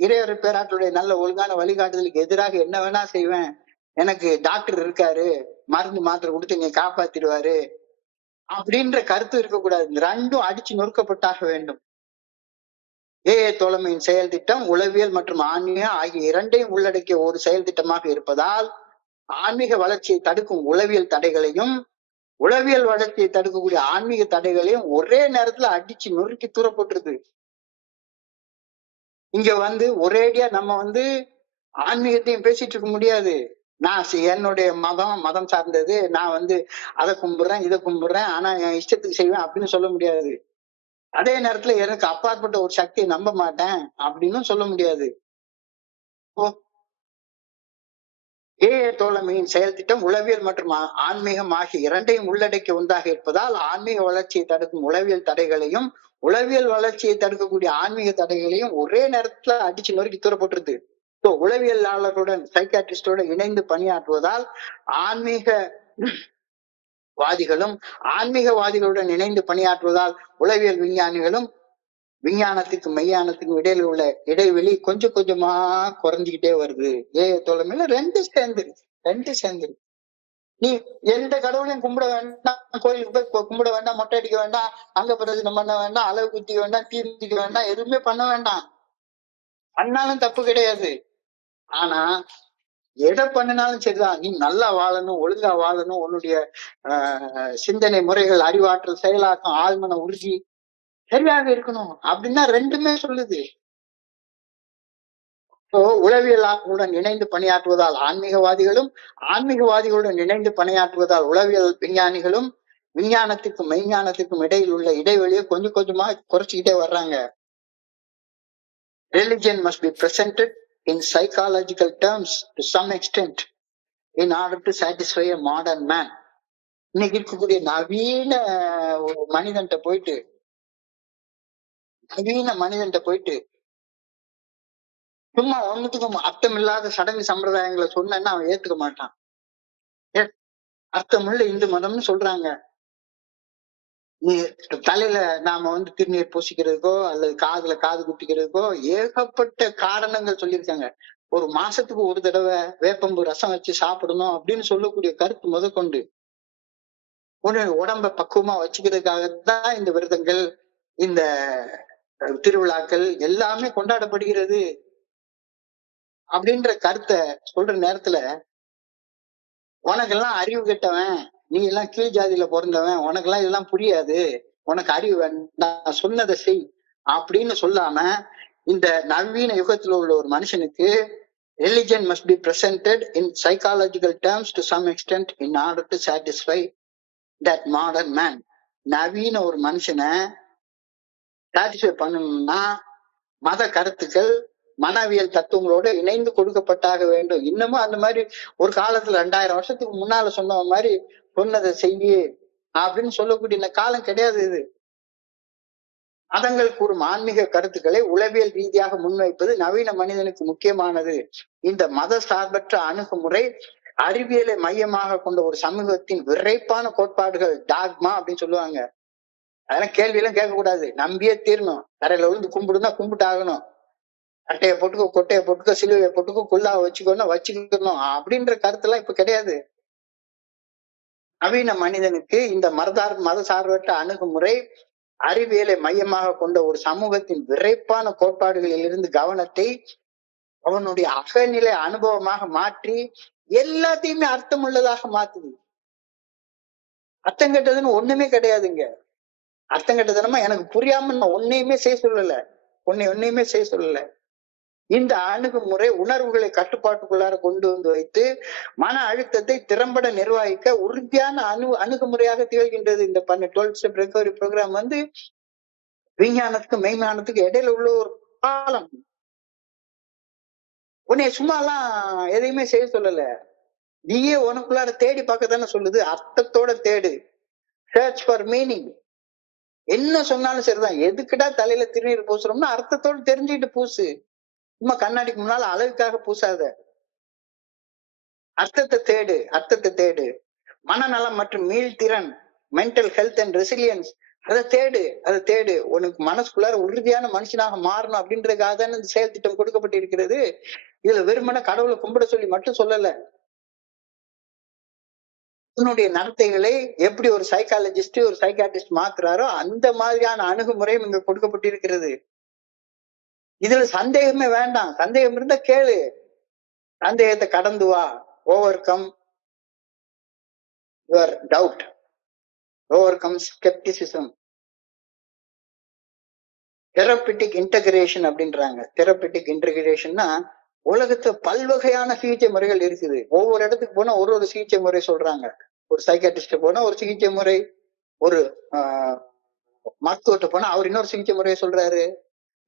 இறைவரை பேராட்டுடைய நல்ல ஒழுங்கான வழிகாட்டுதலுக்கு எதிராக என்ன வேணா செய்வேன், எனக்கு டாக்டர் இருக்காரு, மருந்து மாத்திரை கொடுத்து நீ காப்பாத்திடுவாரு அப்படின்ற கருத்து இருக்கக்கூடாது. ரெண்டும் அடிச்சு நொறுக்கப்பட்டாக வேண்டும். தோழமையின் செயல் திட்டம் உளவியல் மற்றும் ஆன்மீகம் ஆகிய இரண்டையும் உள்ளடக்கிய ஒரு செயல் திட்டமாக இருப்பதால் ஆன்மீக வளர்ச்சியை தடுக்கும் உளவியல் தடைகளையும், உளவியல் வளர்ச்சியை தடுக்கக்கூடிய ஆன்மீக தடைகளையும் ஒரே நேரத்துல அடிச்சு நொறுக்கி தூரப்பட்டுருது. இங்க ஒரேடியா நம்ம ஆன்மீகத்தையும் பேசிட்டு இருக்க முடியாது. நான் என்னுடைய மதம் சார்ந்தது, நான் அதை கும்பிடுறேன், இதை கும்பிடுறேன், ஆனா என் இஷ்டத்துக்கு செய்வேன் அப்படின்னு சொல்ல முடியாது. அதே நேரத்துல எனக்கு அப்பாற்பட்ட ஒரு சக்தியை நம்ப மாட்டேன் அப்படின்னு சொல்ல முடியாது. தோழமையின் செயல் திட்டம் உளவியல் மற்றும் ஆன்மீகம் ஆகிய இரண்டையும் உள்ளடக்கிய ஒன்றாக இருப்பதால் ஆன்மீக வளர்ச்சியை தடுக்கும் உளவியல் தடைகளையும், உளவியல் வளர்ச்சியை தடுக்கக்கூடிய ஆன்மீக தடைகளையும் ஒரே நேரத்துல அடிச்சு நொறுக்கி தூரப்பட்டுருது. உளவியலாளர்களுடன் சைக்காட்ரிஸ்டோட இணைந்து பணியாற்றுவதால் ஆன்மீகவாதிகளுடன் இணைந்து பணியாற்றுவதால் உளவியல் விஞ்ஞானிகளும் விஞ்ஞானத்துக்கும் மெய்ஞானத்துக்கும் இடையில உள்ள இடைவெளி கொஞ்சம் கொஞ்சமா குறைஞ்சுக்கிட்டே வருது. தோழமையில ரெண்டு சேர்ந்துரு. நீ எந்த கடவுளையும் கும்பிட வேண்டாம், கோயிலுக்கு போய் கும்பிட வேண்டாம், மொட்டை அடிக்க வேண்டாம், அங்க பிரதேசம் பண்ண வேண்டாம், அளவு குத்திக்க வேண்டாம், தீர்த்திக்க வேண்டாம், எதுவுமே பண்ண வேண்டாம். பண்ணாலும் தப்பு கிடையாது. ஆனா எதை பண்ணினாலும் சரிதான், நீ நல்லா வாழணும், ஒழுங்கா வாழணும், உன்னுடைய சிந்தனை முறைகள், அறிவாற்றல், செயலாக்கம், ஆழ்மன உறுதி சரியாக இருக்கணும் அப்படின்னா ரெண்டுமே சொல்லுது. உளவியலுடன் இணைந்து பணியாற்றுவதால் ஆன்மீகவாதிகளும், ஆன்மீகவாதிகளுடன் இணைந்து பணியாற்றுவதால் உளவியல் விஞ்ஞானிகளும், விஞ்ஞானத்துக்கும் மெய்ஞானத்துக்கும் இடையில் உள்ள இடைவெளியை கொஞ்சம் கொஞ்சமா குறைச்சிக்கிட்டே வர்றாங்க. Religion must be presented in psychological terms to some extent in order to satisfy a modern man. இன்னைக்கு இருக்கக்கூடிய நவீன ஒரு மனிதன்ட்ட போயிட்டு சும்மா ஒண்ணுத்துக்கும் அர்த்தம் இல்லாத சடங்கு சம்பிரதாயங்களை சொன்னா அவன் ஏத்துக்க மாட்டான். அர்த்தமுள்ள இந்து மதம்னு சொல்றாங்க. நீ தலையில நாம திருநீர் பூசிக்கிறதுக்கோ அல்லது காதுல காது குத்திக்கிறதுக்கோ ஏகப்பட்ட காரணங்கள் சொல்லியிருக்காங்க. ஒரு மாசத்துக்கு ஒரு தடவை வேப்பம்பு ரசம் வச்சு சாப்பிடணும் அப்படின்னு சொல்லக்கூடிய கருத்து முதற்கொண்டு உடம்ப பக்குவமா வச்சுக்கிறதுக்காகத்தான் இந்த விரதங்கள், இந்த திருவிழாக்கள் எல்லாமே கொண்டாடப்படுகிறது அப்படின்ற கருத்தை சொல்ற நேரத்துல உனக்கெல்லாம் அறிவு கெட்டவன், நீ எல்லாம் கீழ் ஜாதியில பிறந்தவன், உனக்கெல்லாம் இதெல்லாம் புரியாது, உனக்கு அறிவு வேண்டாம், சொன்னதை செய் அப்படின்னு சொல்லாம இந்த நவீன யுகத்துல உள்ள ஒரு மனுஷனுக்கு religion must be presented in psychological terms to some extent in order to satisfy that modern man. நவீன ஒரு மனுஷனை சாட்டிஸ்ஃபை பண்ணணும்னா மத கருத்துக்கள் மனவியல் தத்துவங்களோட இணைந்து கொடுக்கப்பட்டாக வேண்டும். இன்னமும் அந்த மாதிரி ஒரு காலத்துல 2000 வருஷத்துக்கு முன்னால சொன்ன மாதிரி சொன்னதை செய்ய அப்படின்னு சொல்லக்கூடிய காலம் கிடையாது. இது மதங்கள் கூறும் ஆன்மீக கருத்துக்களை உளவியல் ரீதியாக முன்வைப்பது நவீன மனிதனுக்கு முக்கியமானது. இந்த மத சார்பற்ற அணுகுமுறை அறிவியலை மையமாக கொண்ட ஒரு சமூகத்தின் விரைப்பான கோட்பாடுகள், டாக்மா அப்படின்னு சொல்லுவாங்க. அதெல்லாம் கேள்வி எல்லாம் கேட்கக்கூடாது, நம்பியே தீரணும். தரையில விழுந்து கும்பிடுனா கும்பிட்டு ஆகணும். அட்டையை போட்டுக்கோ, கொட்டையை போட்டுக்கோ, சிலுவையை போட்டுக்கோ, குல்லாவை வச்சுக்கணும் அப்படின்ற கருத்தெல்லாம் இப்ப கிடையாது. நவீன மனிதனுக்கு இந்த மத சார்பற்ற அணுகுமுறை அறிவியலை மையமாக கொண்ட ஒரு சமூகத்தின் விரைப்பான கோட்பாடுகளில் இருந்து கவனத்தை அவனுடைய அகநிலை அனுபவமாக மாற்றி எல்லாத்தையுமே அர்த்தம் உள்ளதாக மாத்துது. அர்த்தம் கெட்டதுன்னு ஒண்ணுமே கிடையாதுங்க. அர்த்தம் கெட்டதுனமா எனக்கு புரியாம நான் ஒன்னையுமே செய்ய சொல்லல. இந்த அணுகுமுறை உணர்வுகளை கட்டுப்பாட்டுக்குள்ளார கொண்டு வைத்து மன அழுத்தத்தை திறம்பட நிர்வகிக்க உறுதியான அணுகுமுறையாக திகழ்கின்றது. இந்த 12 ஸ்டெப் ரெக்கவரி ப்ரோக்ராம் விஞ்ஞானத்துக்கும் மெய்ஞானத்துக்கும் இடையில உள்ள ஒரு பாலம். உன்னைய சும்மா எல்லாம் எதையுமே செய்ய சொல்லல, நீயே உனக்குள்ளார தேடி பார்க்கத்தானே சொல்லுது. அர்த்தத்தோட தேடு, சர்ச் ஃபார் மீனிங். என்ன சொன்னாலும் சரிதான். எதுக்குடா தலையில திருநீர் பூசுறோம்னா அர்த்தத்தோடு தெரிஞ்சுக்கிட்டு பூசு. சும்மா கண்ணாடிக்கு முன்னால அழகுக்காக பூசாத. அர்த்தத்தை தேடு. மனநலம் மற்றும் மீள்திறன், மென்டல் ஹெல்த் அண்ட் ரெசிலியன்ஸ், அதை தேடு. உனக்கு மனசுக்குள்ளார உறுதியான மனுஷனாக மாறணும் அப்படின்றதுக்காக தானே இந்த செயல் திட்டம் கொடுக்கப்பட்டிருக்கிறது. இதுல வெறுமன கடவுளை கும்பிட சொல்லி மட்டும் சொல்லல. உன்னுடைய நடத்தைகளை எப்படி ஒரு சைக்காலஜிஸ்ட், ஒரு சைக்காட்ரிஸ்ட் மாத்துறாரோ அந்த மாதிரியான அணுகுமுறையும் இங்க கொடுக்கப்பட்டிருக்கிறது. இதுல சந்தேகமே வேண்டாம். சந்தேகம் இருந்தா கேளு, சந்தேகத்தை கடந்து வா. Overcome your doubt, overcome scepticism. Therapeutic integration அப்படின்றாங்க. தெரபிட்டிக் இன்டகிரேஷன்னா உலகத்துல பல்வகையான சிகிச்சை முறைகள் இருக்குது. ஒவ்வொரு இடத்துக்கு போனா ஒரு சிகிச்சை முறை சொல்றாங்க. ஒரு சைக்காட்ரிஸ்ட் போனா ஒரு சிகிச்சை முறை, ஒரு மருத்துவத்தை போனா அவர் இன்னொரு சிகிச்சை முறையை சொல்றாரு,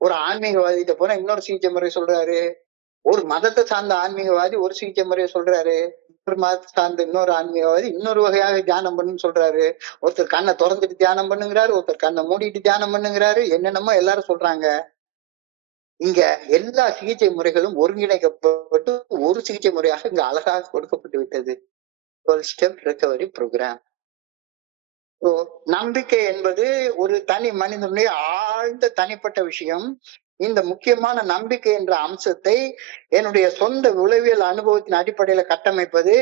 ஒரு ஆன்மீகவாதிகிட்ட போனா இன்னொரு சிகிச்சை முறை சொல்றாரு, ஒரு மதத்தை சார்ந்த ஆன்மீகவாதி ஒரு சிகிச்சை முறையை சொல்றாரு, ஒரு மதத்தை சார்ந்த இன்னொரு ஆன்மீகவாதி இன்னொரு வகையாக தியானம் பண்ணுன்னு சொல்றாரு, ஒருத்தர் கண்ணை திறந்துட்டு தியானம் பண்ணுங்கிறாரு, ஒருத்தர் கண்ணை மூடிட்டு தியானம் பண்ணுங்கிறாரு, என்னென்னமோ எல்லாரும் சொல்றாங்க. இங்க எல்லா சிகிச்சை முறைகளும் ஒருங்கிணைக்கப்பட்டு ஒரு சிகிச்சை முறையாக இங்க அழகாக கொடுக்கப்பட்டு விட்டது. 12 ஸ்டெப் ரெக்கவரி ப்ரோக்ராம். நம்பிக்கை என்பது ஒரு தனி மனிதனுடைய ஆழ்ந்த தனிப்பட்ட விஷயம். இந்த முக்கியமான நம்பிக்கை என்ற அம்சத்தை என்னுடைய சொந்த உளவியல் அனுபவத்தின் அடிப்படையில கட்டமைப்பது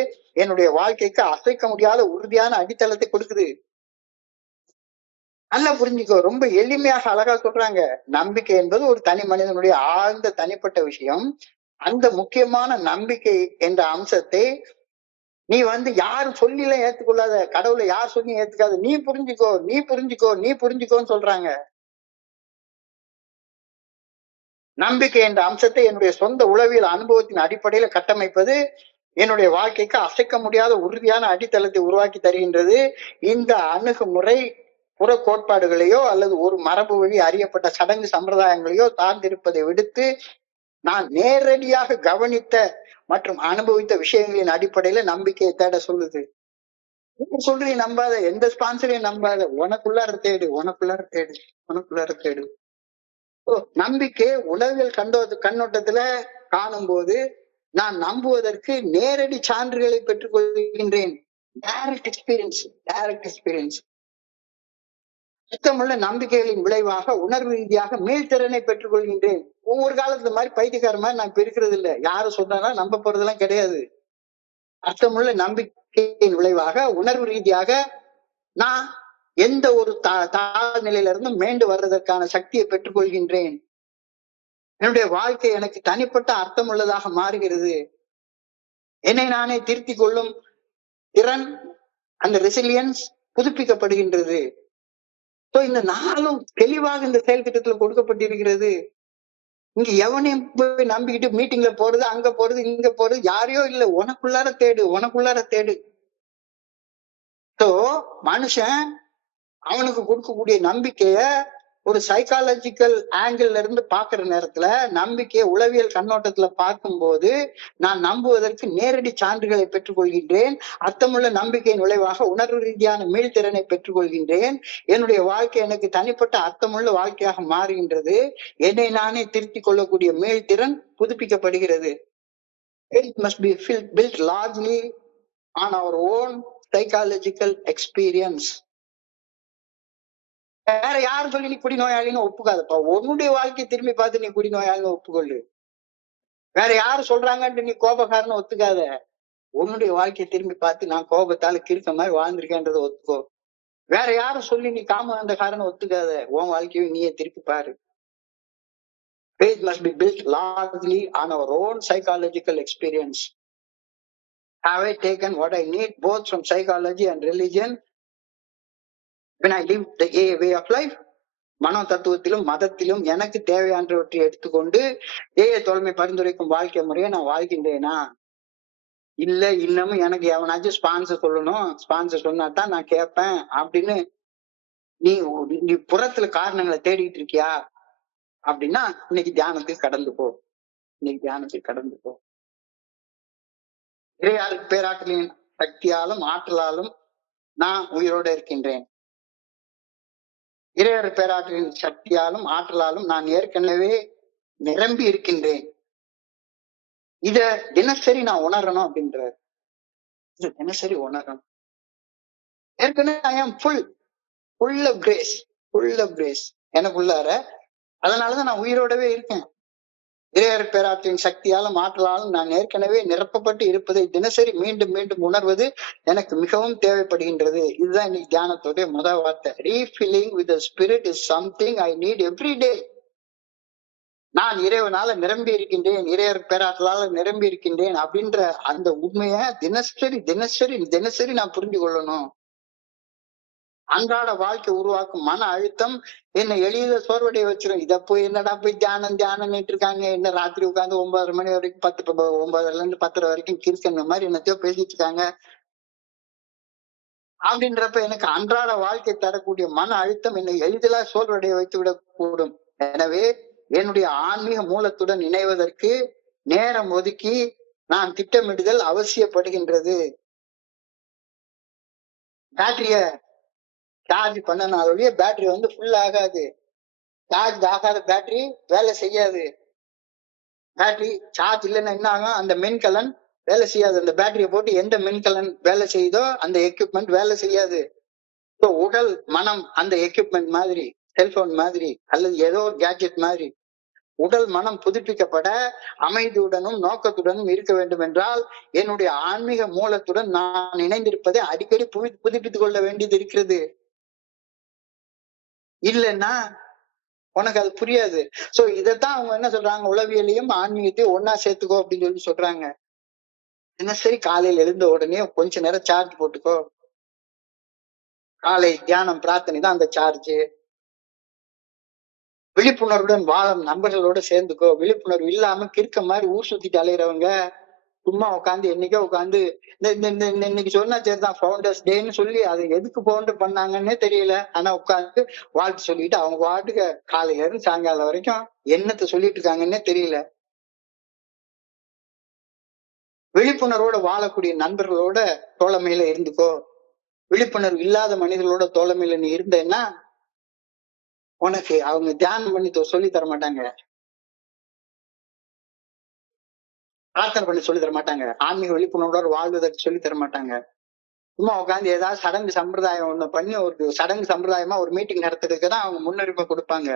என்னுடைய வாழ்க்கைக்கு அசைக்க முடியாத உறுதியான அடித்தளத்தை கொடுக்குது. நல்லா புரிஞ்சுக்கோ. ரொம்ப எளிமையாக அழகா சொல்றாங்க. நம்பிக்கை என்பது ஒரு தனி மனிதனுடைய ஆழ்ந்த தனிப்பட்ட விஷயம். அந்த முக்கியமான நம்பிக்கை என்ற அம்சத்தை நீ யாரும் சொல்லிலாம் ஏத்துக்கொள்ளாத, கடவுளை யார் சொல்லி ஏத்துக்காத, நீ புரிஞ்சுக்கோன்னு சொல்றாங்க. நம்பிக்கை என்ற அம்சத்தை என்னுடைய சொந்த உளவியல் அனுபவத்தின் அடிப்படையில கட்டமைப்பது என்னுடைய வாழ்க்கைக்கு அசைக்க முடியாத உறுதியான அடித்தளத்தை உருவாக்கி தருகின்றது. இந்த அணுகுமுறை புற கோட்பாடுகளையோ அல்லது ஒரு மரபு வழி அறியப்பட்ட சடங்கு சம்பிரதாயங்களையோ சார்ந்திருப்பதை விடுத்து நான் நேரடியாக கவனித்த மற்றும் அனுபவித்த விஷயங்களின் அடிப்படையில நம்பிக்கையை தேட சொல்லுது. சொல்றீங்க நம்பாத, எந்த ஸ்பான்சரையும் நம்பாத, உனக்குள்ளார தேடு, உனக்குள்ளார தேடு, உனக்குள்ளார தேடு. நம்பிக்கை உளவியல் கண்ணோட்டத்துல காணும் போது நான் நம்புவதற்கு நேரடி சான்றுகளை பெற்றுக் கொள்கின்றேன். Direct experience. சுத்தமுள்ள நம்பிக்கைகளின் விளைவாக உணர்வு ரீதியாக மீள்திறனை பெற்றுக் கொள்கின்றேன். ஒவ்வொரு காலத்துல மாதிரி பைத்தியக்கார மாதிரி நான் இப்ப இருக்கிறது இல்லை. யாரும் சொன்னா நம்ப போறதெல்லாம் கிடையாது. அர்த்தமுள்ள நம்பிக்கையின் விளைவாக உணர்வு ரீதியாக நான் எந்த ஒரு தாழ் நிலையில இருந்து மீண்டு வர்றதற்கான சக்தியை பெற்றுக் கொள்கின்றேன். என்னுடைய வாழ்க்கை எனக்கு தனிப்பட்ட அர்த்தம் உள்ளதாக மாறுகிறது. என்னை நானே திருத்திக் கொள்ளும் திறன், அந்த ரெசிலியன்ஸ் புதுப்பிக்கப்படுகின்றது. இந்த நாளும் தெளிவாக இந்த செயல் திட்டத்துல கொடுக்கப்பட்டிருக்கிறது. இங்க எவனையும் போய் நம்பிக்கிட்டு மீட்டிங்ல போறது, அங்க போறது, இங்க போறது யாரையோ இல்ல, உனக்குள்ளார தேடு, உனக்குள்ளார தேடு. மனுஷன் அவனுக்கு கொடுக்கக்கூடிய நம்பிக்கைய ஒரு சைக்காலஜிக்கல் ஆங்கிள் இருந்து பாக்குற நேரத்துல, நம்பிக்கையை உளவியல் கண்ணோட்டத்துல பார்க்கும்போது நான் நம்புவதற்கு நேரடி சான்றுகளை பெற்றுக் கொள்கின்றேன். அர்த்தமுள்ள நம்பிக்கையின் விளைவாக உணர்வு ரீதியான மீள்திறனை பெற்றுக் கொள்கின்றேன். என்னுடைய வாழ்க்கை எனக்கு தனிப்பட்ட அர்த்தமுள்ள வாழ்க்கையாக மாறுகின்றது. என்னை நானே திருத்திக் கொள்ளக்கூடிய மீள்திறன் புதுப்பிக்கப்படுகிறது. It must be built largely on our own psychological experience. வேற யாரும் சொல்லி நீ குடிநோயாளின்னு ஒப்புக்காதப்பா. உன்னுடைய வாழ்க்கையை திரும்பி பார்த்து நீ குடிநோயாளின்னு ஒப்புக்கொள்ளு. வேற யாரு சொல்றாங்கன்ட்டு நீ கோபக்காரன்னு ஒத்துக்காத. உன்னுடைய வாழ்க்கையை திரும்பி பார்த்து நான் கோபத்தால கிறுக்க மாதிரி வாழ்ந்திருக்கேன்றதை ஒத்துக்கோ. வேற யாரும் சொல்லி நீ காமகாரன்னு ஒத்துக்காத. உன் வாழ்க்கையை நீயே திருப்பி பாரு. Faith must be built largely on our own psychological experience. Have I taken what I need both from psychology and religion when I live the AA way of life? மனோ தத்துவத்திலும் மதத்திலும் எனக்கு தேவையானவற்றை எடுத்துக்கொண்டு தோழமை பரிந்துரைக்கும் வாழ்க்கை முறையை நான் வாழ்கின்றேனா? இல்ல இன்னமும் எனக்கு எவனாச்சும் ஸ்பான்சர் சொல்லணும், ஸ்பான்சர் சொன்னாதான் நான் கேட்பேன் அப்படின்னு நீ புறத்துல காரணங்களை தேடிட்டு இருக்கியா அப்படின்னா இன்னைக்கு தியானத்துக்கு கடந்து போ. இன்னைக்கு தியானத்துக்கு கடந்து போ. இறையாறு பேராற்றலின் சக்தியாலும் ஆற்றலாலும் நான் உயிரோட இருக்கின்றேன். இறையாறு பேராற்றலின் சக்தியாலும் ஆற்றலாலும் நான் ஏற்கனவே நிரம்பி இருக்கின்றேன். இத தினசரி நான் உணரணும் அப்படின்றார். இத தினசரி உணரணும். ஏற்கனவே ஐ ஆம் full of grace எனக்குள்ளார. அதனாலதான் நான் உயிரோடவே இருக்கேன். இறையாறு பேராற்றின் சக்தியாலும் ஆற்றலாலும் நான் ஏற்கனவே நிரப்பப்பட்டு இருப்பதை தினசரி மீண்டும் மீண்டும் உணர்வது எனக்கு மிகவும் தேவைப்படுகின்றது. இதுதான் இன்னைக்கு தியானத்தோடைய முதல் வார்த்தை. Refilling with the spirit is something I need every டே. நான் இறைவனால நிரம்பி இருக்கின்றேன், இறையர் பேராற்றலால நிரம்பி இருக்கின்றேன் அப்படின்ற அந்த உண்மைய தினசரி நான் புரிஞ்சு கொள்ளணும். அன்றாட வாழ்க்கை உருவாக்கும் மன அழுத்தம் என்னை எளித சோர்வடைய வச்சிடும். இத போய் என்னடா போய் தியானம் இருக்காங்க, என்ன ராத்திரி உட்காந்து 9:30 மணி வரைக்கும் 9:30ல இருந்து 10:30 வரைக்கும் கிறுக்கன மாதிரி என்னத்தையோ பேசிட்டு இருக்காங்க அப்படின்றப்ப எனக்கு அன்றாட வாழ்க்கை தரக்கூடிய மன அழுத்தம் என்னை எளிதில சோர்வடைய வைத்து விடக்கூடும். எனவே என்னுடைய ஆன்மீக மூலத்துடன் இணைவதற்கு நேரம் ஒதுக்கி நான் திட்டமிடுதல் அவசியப்படுகின்றது. பேட்டரிய சார்ஜ் பண்ணனாலுடைய பேட்டரி ஃபுல் ஆகாது. சார்ஜ் ஆகாத பேட்டரி வேலை செய்யாது. பேட்டரி சார்ஜ் இல்லைன்னா என்ன ஆகும்? அந்த மின்கலன் வேலை செய்யாது. அந்த பேட்டரியை போட்டு எந்த மின்கலன் வேலை செய்யுதோ அந்த எக்யூப்மெண்ட் வேலை செய்யாது. உடல் மனம் அந்த எக்யூப்மெண்ட் மாதிரி, செல்போன் மாதிரி அல்லது ஏதோ ஒரு கேட்ஜெட் மாதிரி உடல் மனம் புதுப்பிக்கப்பட அமைதியுடனும் நோக்கத்துடனும் இருக்க வேண்டும் என்றால் என்னுடைய ஆன்மீக மூலத்துடன் நான் இணைந்திருப்பதை அடிக்கடி புதுப்பித்துக் கொள்ள வேண்டியது இருக்கிறது. இல்லைன்னா உனக்கு அது புரியாது. இதைத்தான் அவங்க என்ன சொல்றாங்க, உளவியலையும் ஆன்மீகத்தையும் ஒன்னா சேர்த்துக்கோ அப்படின்னு சொல்றாங்க. தினசரி காலையில எழுந்த உடனே கொஞ்ச நேரம் சார்ஜ் போட்டுக்கோ. காலை தியானம் பிரார்த்தனை தான் அந்த சார்ஜ். விழிப்புணர்வுடன் வாழும் நண்பர்களோட சேர்ந்துக்கோ. விழிப்புணர்வு இல்லாம கிறுக்க மாதிரி ஊர் சுத்திட்டு அலையிறவங்க சும்மா உட்காந்து என்னைக்கோ உட்காந்து இன்னைக்கு சொன்னா சரிதான் ஃபவுண்டர்ஸ் டேன்னு சொல்லி அது எதுக்கு ஃபவுண்டர் பண்ணாங்கன்னே தெரியல. ஆனா உட்காந்து வாழ்த்து சொல்லிட்டு அவங்க பாட்டுக்கு காலையில இருந்து சாயங்காலம் வரைக்கும் என்னத்த சொல்லிட்டு இருக்காங்கன்னே தெரியல. விழிப்புணர்வோட வாழக்கூடிய நண்பர்களோட தோழமையில இருந்துக்கோ. விழிப்புணர்வு இல்லாத மனிதர்களோட தோழமையில நீ இருந்தேன்னா உனக்கு அவங்க தியானம் பண்ணி சொல்லி தர மாட்டாங்க, பிரார்த்தனை பண்ணி சொல்லி தர மாட்டாங்க, ஆன்மீக விழிப்புணர்வோட வாழ்வதற்கு சொல்லி தர மாட்டாங்க. சும்மா உட்காந்து ஏதாவது சடங்கு சம்பிரதாயம் ஒண்ணு பண்ணி ஒரு சடங்கு சம்பிரதாயமா ஒரு மீட்டிங் நடத்துறதுக்கு தான் அவங்க முன்னுரிமை கொடுப்பாங்க.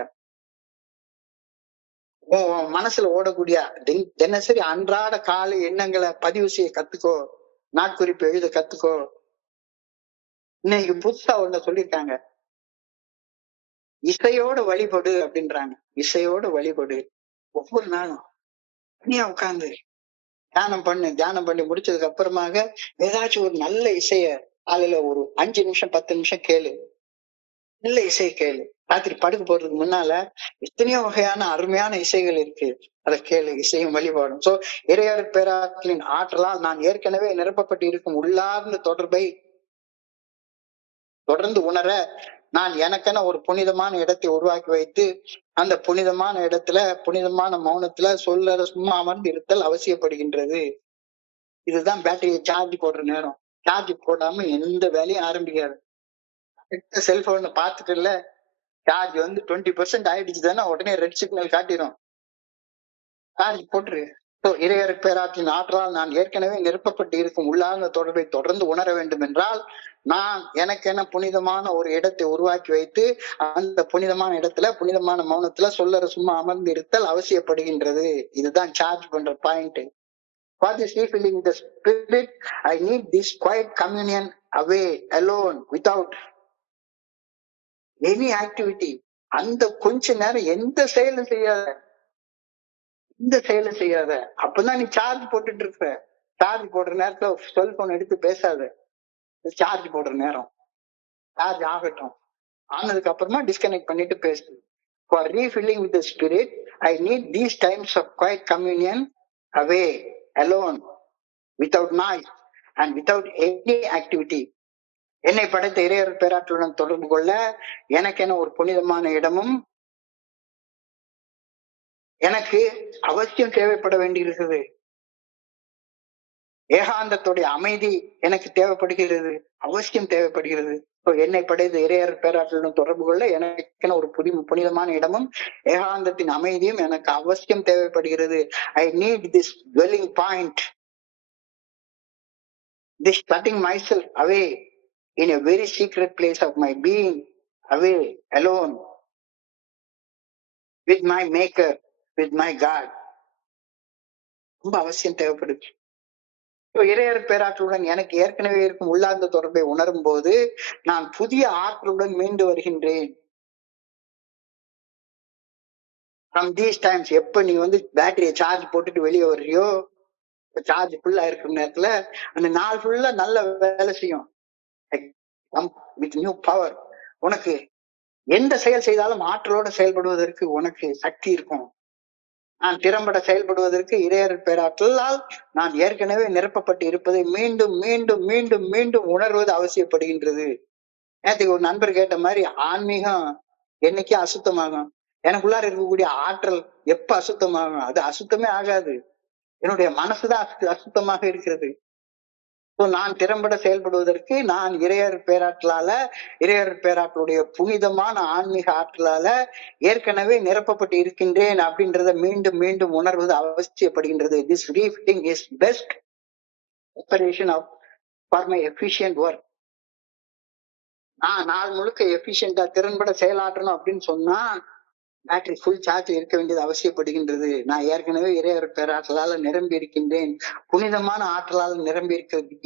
மனசுல ஓடக்கூடிய தினசரி அன்றாட காலை எண்ணங்களை பதிவு செய்ய கத்துக்கோ. நாட்குறிப்பு எழுத கத்துக்கோ. இன்னைக்கு புதுசா ஒண்ணு சொல்லியிருக்காங்க, இசையோட வழிபடு அப்படின்றாங்க. இசையோட வழிபடு. ஒவ்வொரு நாளும் தனியா உட்கார்ந்து தியானம் பண்ணு. தியானம் பண்ணி முடிச்சதுக்கு அப்புறமாக ஏதாச்சும் ஒரு நல்ல இசைய காலையில ஒரு 5 நிமிஷம் 10 நிமிஷம் கேளு. நல்ல இசை கேளு. ராத்திரி படுக்க போறதுக்கு முன்னால எத்தனையோ வகையான அருமையான இசைகள் இருக்கு, அதை கேளு. இசையும் வழிபாடும். சோ இறையர் பேராற்றலின் ஆற்றலால் நான் ஏற்கனவே நிரப்பப்பட்டு இருக்கும் உள்ளார்ந்த தொடர்பை தொடர்ந்து உணர நான் எனக்கென ஒரு புனிதமான இடத்தை உருவாக்கி வைத்து அந்த புனிதமான இடத்துல புனிதமான மௌனத்துல சொல்ல சும்மா அமர்ந்து இருத்தல் அவசியப்படுகின்றது. இதுதான் பேட்டரியை சார்ஜ் போடுற நேரம். சார்ஜ் போடாம எந்த வேலையும் ஆரம்பிக்காது. செல்போன் பார்த்துட்டு இல்ல, சார்ஜ் 20% ஆயிடுச்சு தானே, உடனே ரெட் சிக்னல் காட்டிடும், சார்ஜ் போட்டுரு. இறையர் பேராற்றின் ஆற்றலால் நான் ஏற்கனவே நிரப்பப்பட்டு இருக்கும் உள்ளார்ந்த தொடர்பை தொடர்ந்து உணர வேண்டும் என்றால் நான் எனக்கென புனிதமான ஒரு இடத்தை உருவாக்கி வைத்து அந்த புனிதமான இடத்துல புனிதமான மௌனத்துல சொல்லற சும்மா அமர்ந்து இருத்தல் அவசியப்படுகின்றது. இதுதான் சார்ஜ் பண்ற point. For this refilling the spirit, I need this quiet communion away, alone, without any activity. அந்த கொஞ்ச நேரம் எந்த செயலும் செய்யாத. அப்பதான் நீ சார்ஜ் போட்டுட்டு இருக்க. சார்ஜ் போடுற நேரத்துல செல்போன் எடுத்து பேசாத. சார்ஜ் போடுற நேரம் சார்ஜ் ஆகட்டும், ஆனதுக்கு அப்புறமா டிஸ்கனெக்ட் பண்ணிட்டு பேசு. For refilling with the spirit, I need these times of quiet communion away, alone, without noise and without any activity. என்னை படைத்த இறையர் பேராற்றுடன் தொடர்பு கொள்ள எனக்கென ஒரு புனிதமான இடமும் எனக்கு அவசியம் தேவைப்பட வேண்டியிருக்கிறது. ஏகாந்தத்துடைய அமைதி எனக்கு தேவைப்படுகிறது, அவசியம் தேவைப்படுகிறது. என்னை படைத்த இறையர் பேராற்றுடன் தொடர்பு கொள்ள எனக்கென ஒரு புனிதமான இடமும் ஏகாந்தத்தின் அமைதியும் எனக்கு அவசியம் தேவைப்படுகிறது. I need this dwelling point, this shutting myself away in a very secret place of my being, away, alone, with my maker, with my God. ரொம்ப அவசியம் தேவைப்படுது. இறையர் பேராற்றலுடன் எனக்கு ஏற்கனவே இருக்கும் உள்ளார்ந்த தொடர்பை உணரும் போது நான் புதிய ஆற்றலுடன் மீண்டு வருகின்றேன். From these times, எப்ப நீ பேட்டரியை சார்ஜ் போட்டுட்டு வெளியே வர்றியோ, சார்ஜ் ஃபுல்லா இருக்கிற நேரத்துல அந்த நாள் ஃபுல்லா நல்ல வேலை செய்யும். With new power. உனக்கு எந்த செயல் செய்தாலும் ஆற்றலோட செயல்படுவதற்கு உனக்கு சக்தி இருக்கும். நான் திறம்பட செயல்படுவதற்கு இறையர் பேராற்றலால் நான் ஏற்கனவே நிரப்பப்பட்டு இருப்பதை மீண்டும் மீண்டும் மீண்டும் மீண்டும் உணர்வது அவசியப்படுகின்றது. நேற்றுக்கு ஒரு நண்பர் கேட்ட மாதிரி, ஆன்மீகம் என்னைக்கு அசுத்தமாகும்? எனக்குள்ளார இருக்கக்கூடிய ஆற்றல் எப்ப அசுத்தமாகும்? அது அசுத்தமே ஆகாது. என்னுடைய மனசுதான் அசுத்தமாக இருக்கிறது. நான் திறம்பட செயல்படுவதற்கு நான் இறையர் பேராற்றலுடைய புனிதமான ஆன்மீக ஆற்றலால ஏற்கனவே நிரப்பப்பட்டு இருக்கின்றேன் அப்படின்றத மீண்டும் மீண்டும் உணர்வது அவசியப்படுகின்றது. This refitting is best preparation for my efficient work. நான் நாள் முழுக்க எஃபிஷியன்டா திறன்பட செயலாற்றணும் அப்படின்னு சொன்னா பேட்டரி ஃபுல் சார்ஜ் இருக்க வேண்டியது அவசியப்படுகின்றது. நான் ஏற்கனவே இறையர் பேராற்றலால நிரம்பி இருக்கின்றேன், புனிதமான ஆற்றலால் நிரம்பி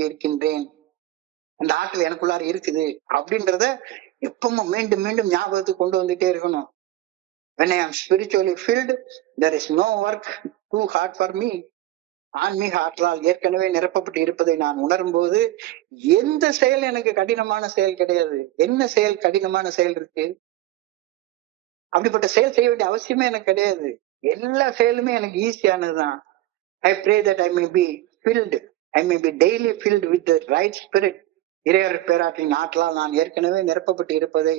இருக்கின்றேன், அந்த ஆற்றல் எனக்குள்ளார இருக்குது அப்படின்றத எப்பவும் மீண்டும் மீண்டும் ஞாபகத்துக்கு கொண்டு வந்துட்டே இருக்கணும். When I am spiritually filled, there is no work too hard for me. ஆன்மீக ஆற்றலால் ஏற்கனவே நிரப்பப்பட்டு இருப்பதை நான் உணரும் போது எந்த செயல் எனக்கு கடினமான செயல் கிடையாது. என்ன செயல் கடினமான செயல் இருக்கு? அப்படிப்பட்ட செயல் செய்ய வேண்டிய அவசியமே எனக்கு கிடையாது. எல்லா செயலுமே எனக்கு ஈஸியானதுதான். I pray that I may be filled, I may be daily filled with the right spirit. இறையர் பேராற்றின் ஆற்றலால் நான் ஏற்கனவே நிரப்பப்பட்டு இருப்பதை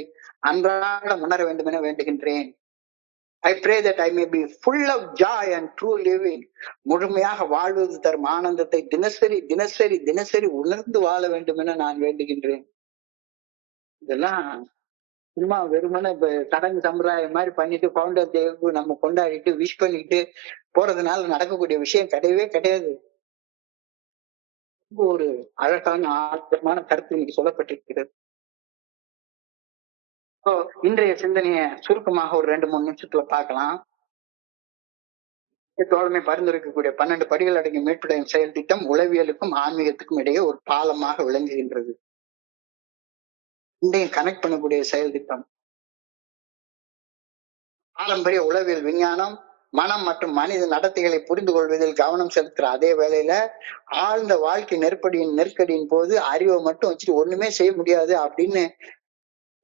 அன்றாடம் உணர வேண்டும் என வேண்டுகின்றேன். I pray that I may be full of joy and true living. முழுமையாக வாழ்வது தரும் ஆனந்தத்தை தினசரி தினசரி தினசரி உணர்ந்து வாழ வேண்டும் என நான் வேண்டுகின்றேன். இதெல்லாம் சும்மா வெறுமனே இப்ப சடங்கு சம்பிரதாயம் மாதிரி பண்ணிட்டு ஃபவுண்டர் டேவுக்கு நம்ம கொண்டாடிட்டு விஷ் பண்ணிட்டு போறதுனால நடக்கக்கூடிய விஷயம் கிடையவே கிடையாது. ரொம்ப ஒரு அழகான ஆழமான கருத்து இன்னைக்கு சொல்லப்பட்டிருக்கிறது. இன்றைய சிந்தனையை சுருக்கமாக ஒரு 2-3 நிமிஷத்துல பார்க்கலாம். தோழமை பரிந்துரைக்கக்கூடிய 12 படிகள் அடங்கிய மீட்புடைய செயல் திட்டம் உளவியலுக்கும் ஆன்மீகத்துக்கும் இடையே ஒரு பாலமாக விளங்குகின்றது. இன்றைய கனெக்ட் பண்ணக்கூடிய செயல் திட்டம் பாரம்பரிய உளவியல் விஞ்ஞானம் மனம் மற்றும் மனித நடத்தைகளை புரிந்து கொள்வதில் கவனம் செலுத்துற அதே வேளையில ஆழ்ந்த வாழ்க்கை நெருக்கடியின் போது அறிவை மட்டும் வச்சுட்டு ஒண்ணுமே செய்ய முடியாது அப்படின்னு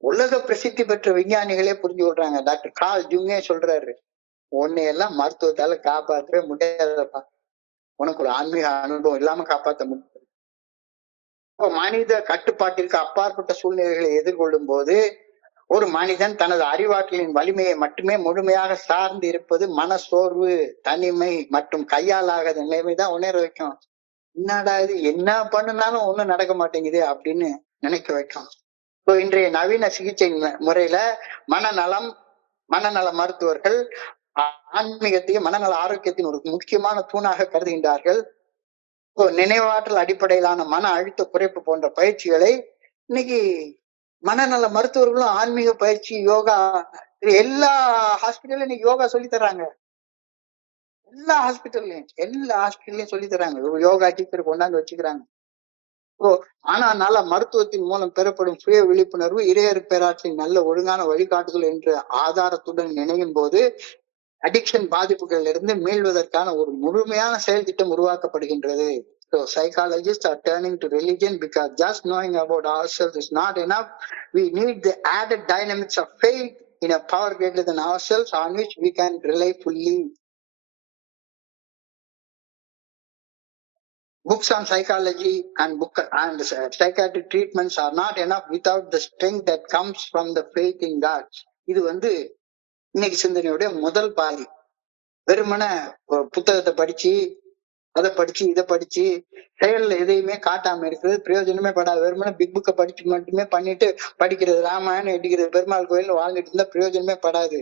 உலக பிரசித்தி பெற்ற விஞ்ஞானிகளே புரிஞ்சு கொள்றாங்க. டாக்டர் கார்ல் ஜுங்கே சொல்றாரு, உன்னையெல்லாம் மருத்துவத்தால காப்பாற்றவே முடியாதப்பா, உனக்கு ஒரு ஆன்மீக அனுபவம் இல்லாம காப்பாற்ற முடியாது. மனித கட்டுப்பாட்டிற்கு அப்பாற்பட்ட சூழ்நிலைகளை எதிர்கொள்ளும் போது ஒரு மனிதன் தனது அறிவாற்றலின் வலிமையை மட்டுமே முழுமையாக சார்ந்து இருப்பது மனசோர்வு, தனிமை மற்றும் கையாளாகாத நிலைமைதான் உணர வைக்கும். என்னடா இது, என்ன பண்ணுனாலும் ஒண்ணும் நடக்க மாட்டேங்குது அப்படின்னு நினைக்க வைக்கும். இன்றைய நவீன சிகிச்சை முறையில மனநல மருத்துவர்கள் ஆன்மீகத்தையும் மனநல ஆரோக்கியத்தின் ஒரு முக்கியமான தூணாக கருதுகின்றார்கள். நினைவாற்றல் அடிப்படையிலான மன அழுத்த குறைப்பு போன்ற பயிற்சிகளை இன்னைக்கு மனநல மருத்துவர்களும் ஆன்மீக பயிற்சி யோகா எல்லா ஹாஸ்பிட்டல்ல இன்னைக்கு யோகா சொல்லி தர்றாங்க. எல்லா ஹாஸ்பிட்டல்லையும் சொல்லி தர்றாங்க. யோகா டீச்சர் கொண்டாந்து வச்சுக்கிறாங்க. ஆனா மருத்துவத்தின் மூலம் பெறப்படும் சுய விழிப்புணர்வு இறையர் பேராற்றின் நல்ல ஒழுங்கான வழிகாட்டுதல் என்ற ஆதாரத்துடன் இணையும் போது அடிக்ஷன் பாதிப்புகளில் இருந்து மீள்வதற்கான ஒரு முழுமையான செயல் திட்டம் உருவாக்கப்படுகின்றது. So psychologists are turning to religion because just knowing about ourselves is not enough. We need the added dynamics of faith in a power greater than ourselves on which we can rely fully. Books on psychology and psychiatric treatments are not enough without the strength that comes from the faith in God. இது இன்னைக்கு சிந்தனையுடைய முதல் பாதி. வெறுமன புத்தகத்தை படிச்சு அதை படிச்சு இதை படிச்சு செயல்ல எதையுமே காட்டாம இருக்கிறது பிரயோஜனமே படாது. வெறுமனே பிக் புக்கை படிச்சு மட்டுமே பண்ணிட்டு படிக்கிறது, ராமாயணம் எடிக்கிறது, பெருமாள் கோயில் வாழ்ந்துட்டு இருந்தா பிரயோஜனமே படாது.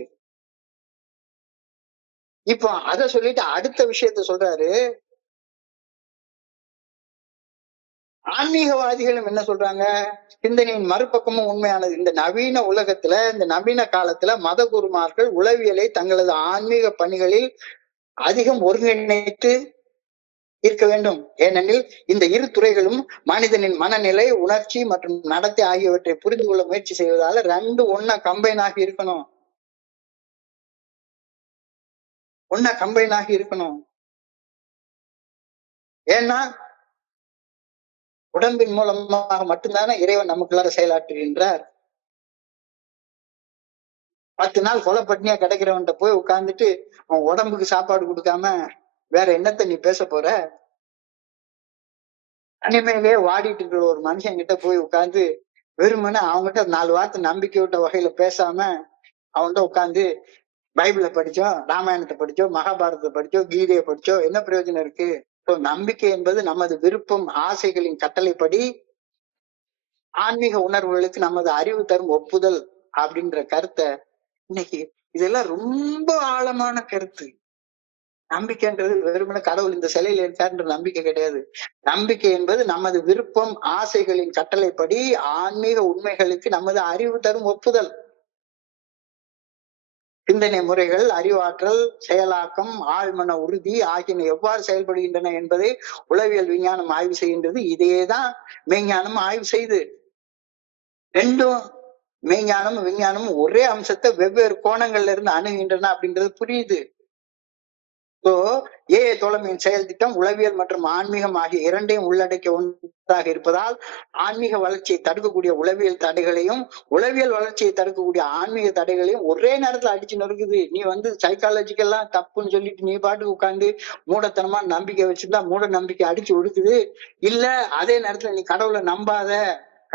இப்போ அதை சொல்லிட்டு அடுத்த விஷயத்த சொல்றாரு. ஆன்மீகவாதிகளும் என்ன சொல்றாங்க, சிந்தனையின் மறுபக்கமும் உண்மையானது. இந்த நவீன உலகத்துல, இந்த நவீன காலத்துல மத குருமார்கள் உளவியலை தங்களது ஆன்மீக பணிகளில் அதிகம் ஒருங்கிணைத்து இருக்க வேண்டும். ஏனெனில் இந்த இரு துறைகளும் மனிதனின் மனநிலை, உணர்ச்சி மற்றும் நடத்தை ஆகியவற்றை புரிந்து கொள்ள முயற்சி செய்வதால ரெண்டு ஒன்னா கம்பைன் ஆகி இருக்கணும். ஏன்னா உடம்பின் மூலமாக மட்டும்தானே இறைவன் நமக்குள்ளார செயலாற்றுகின்றார். 10 நாள் கொலை பட்டினியா கிடைக்கிறவன்ட்ட போய் உட்கார்ந்துட்டு அவன் உடம்புக்கு சாப்பாடு கொடுக்காம வேற என்னத்த நீ பேச போற? தனிமையிலேயே வாடிட்டு இருக்கிற ஒரு மனுஷன் கிட்ட போய் உட்கார்ந்து வெறுமனே அவங்ககிட்ட 4 வார்த்தை நம்பிக்கை விட்ட வகையில பேசாம அவன்கிட்ட உட்கார்ந்து பைபிளை படிச்சோம், ராமாயணத்தை படிச்சோம், மகாபாரதத்தை படிச்சோம், கீதையை படிச்சோம், என்ன பிரயோஜனம் இருக்கு? நம்பிக்கை என்பது நமது விருப்பம் ஆசைகளின் கட்டளைப்படி ஆன்மீக உணர்வுகளுக்கு நமது அறிவு தரும் ஒப்புதல் அப்படின்ற கருத்தை இன்னைக்கு இதெல்லாம் ரொம்ப ஆழமான கருத்து. நம்பிக்கைன்றது வெறுமனே கடவுள் இந்த சிலையில இருக்காருன்ற நம்பிக்கை கிடையாது. நம்பிக்கை என்பது நமது விருப்பம் ஆசைகளின் கட்டளைப்படி ஆன்மீக உண்மைகளுக்கு நமது அறிவு தரும் ஒப்புதல். சிந்தனை முறைகள், அறிவாற்றல், செயலாக்கம், ஆழ்மன உறுதி ஆகியன எவ்வாறு செயல்படுகின்றன என்பதை உளவியல் விஞ்ஞானம் ஆய்வு செய்கின்றது. இதையேதான் மெய்ஞானம் ஆய்வு செய்து. ரெண்டும் மெய்ஞானமும் விஞ்ஞானமும் ஒரே அம்சத்தை வெவ்வேறு கோணங்கள்ல இருந்து அணுகின்றன அப்படின்றது புரியுது. ஸோ ஏஐ தோழமையின் செயல் திட்டம் உளவியல் மற்றும் ஆன்மீகம் ஆகிய இரண்டையும் உள்ளடக்கிய ஒன்றாக இருப்பதால் ஆன்மீக வளர்ச்சியை தடுக்கக்கூடிய உளவியல் தடைகளையும் உளவியல் வளர்ச்சியை தடுக்கக்கூடிய ஆன்மீக தடைகளையும் ஒரே நேரத்துல அடிச்சு நொறுக்குது. நீ சைக்காலஜிக்கெல்லாம் தப்புன்னு சொல்லிட்டு நீ பாட்டுக்கு உட்காந்து மூடத்தனமா நம்பிக்கை வச்சுட்டா மூட நம்பிக்கை அடிச்சு ஒடுக்குது. இல்ல அதே நேரத்துல நீ கடவுளை நம்பாத,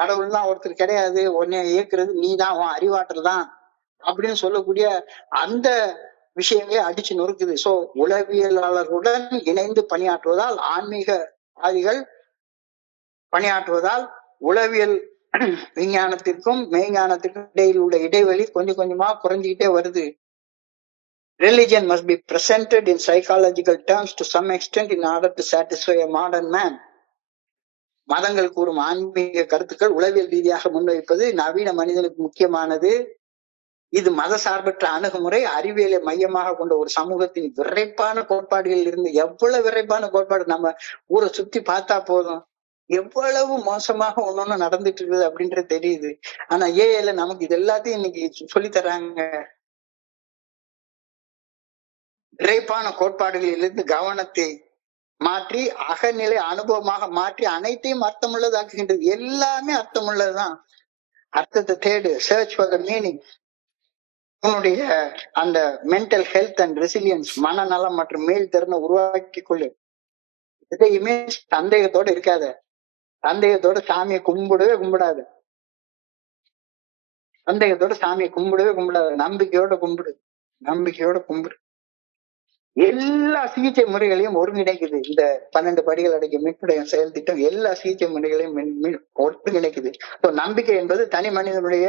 கடவுள்லாம் ஒருத்தர் கிடையாது, உன்னை இயக்குறது நீ தான், உன் அறிவாற்றல் தான் அப்படின்னு சொல்லக்கூடிய அந்த விஷயங்களே அடிச்சு நொறுக்குது. சோ உளவியலாளர்களுடன் இணைந்து பணியாற்றுவதால் ஆன்மீகவாதிகள் பணியாற்றுவதால் உளவியல் விஞ்ஞானத்திற்கும் மெய்ஞானத்திற்கும் இடையில் உள்ள இடைவெளி கொஞ்சம் கொஞ்சமா குறைஞ்சிக்கிட்டே வருது. Religion must be presented in psychological terms to some extent in order to satisfy a modern man. மதங்கள் கூறும் ஆன்மீக கருத்துக்கள் உளவியல் ரீதியாக முன்வைப்பது நவீன மனிதனுக்கு முக்கியமானது. இது மத சார்பற்ற அணுகுமுறை அறிவியலை மையமாக கொண்ட ஒரு சமூகத்தின் விரைப்பான கோட்பாடுகளில் இருந்து எவ்வளவு விரைப்பான கோட்பாடு நம்ம ஊரை சுத்தி பார்த்தா போதும் எவ்வளவு மோசமாக ஒன்னொன்னு நடந்துட்டு இருக்குது அப்படின்றது தெரியுது. ஆனா ஏஐல நமக்கு இது எல்லாத்தையும் இன்னைக்கு சொல்லி தர்றாங்க. விரைப்பான கோட்பாடுகளிலிருந்து கவனத்தை மாற்றி அகநிலை அனுபவமாக மாற்றி அனைத்தையும் அர்த்தமுள்ளதாக்குகின்றது. எல்லாமே அர்த்தமுள்ளதுதான். அர்த்தத்தை தேடு, சர்ச் ஃபார் த மீனிங். உன்னுடைய அந்த மென்டல் ஹெல்த் அண்ட் ரெசிலியன்ஸ், மனநலம் மற்றும் மேல் திறனை உருவாக்கி கொள்ளு. எதையுமே சந்தேகத்தோட இருக்காத. சந்தேகத்தோட சாமியை கும்பிடாது. சந்தேகத்தோட சாமியை கும்பிடாது. நம்பிக்கையோட கும்பிடு. எல்லா சிகிச்சை முறைகளையும் ஒருங்கிணைக்குது. இந்த 12 படிகள் அடங்கிய மீட்புடைய செயல் திட்டம் எல்லா சிகிச்சை முறைகளையும் ஒருங்கிணைக்குது. நம்பிக்கை என்பது தனி மனிதனுடைய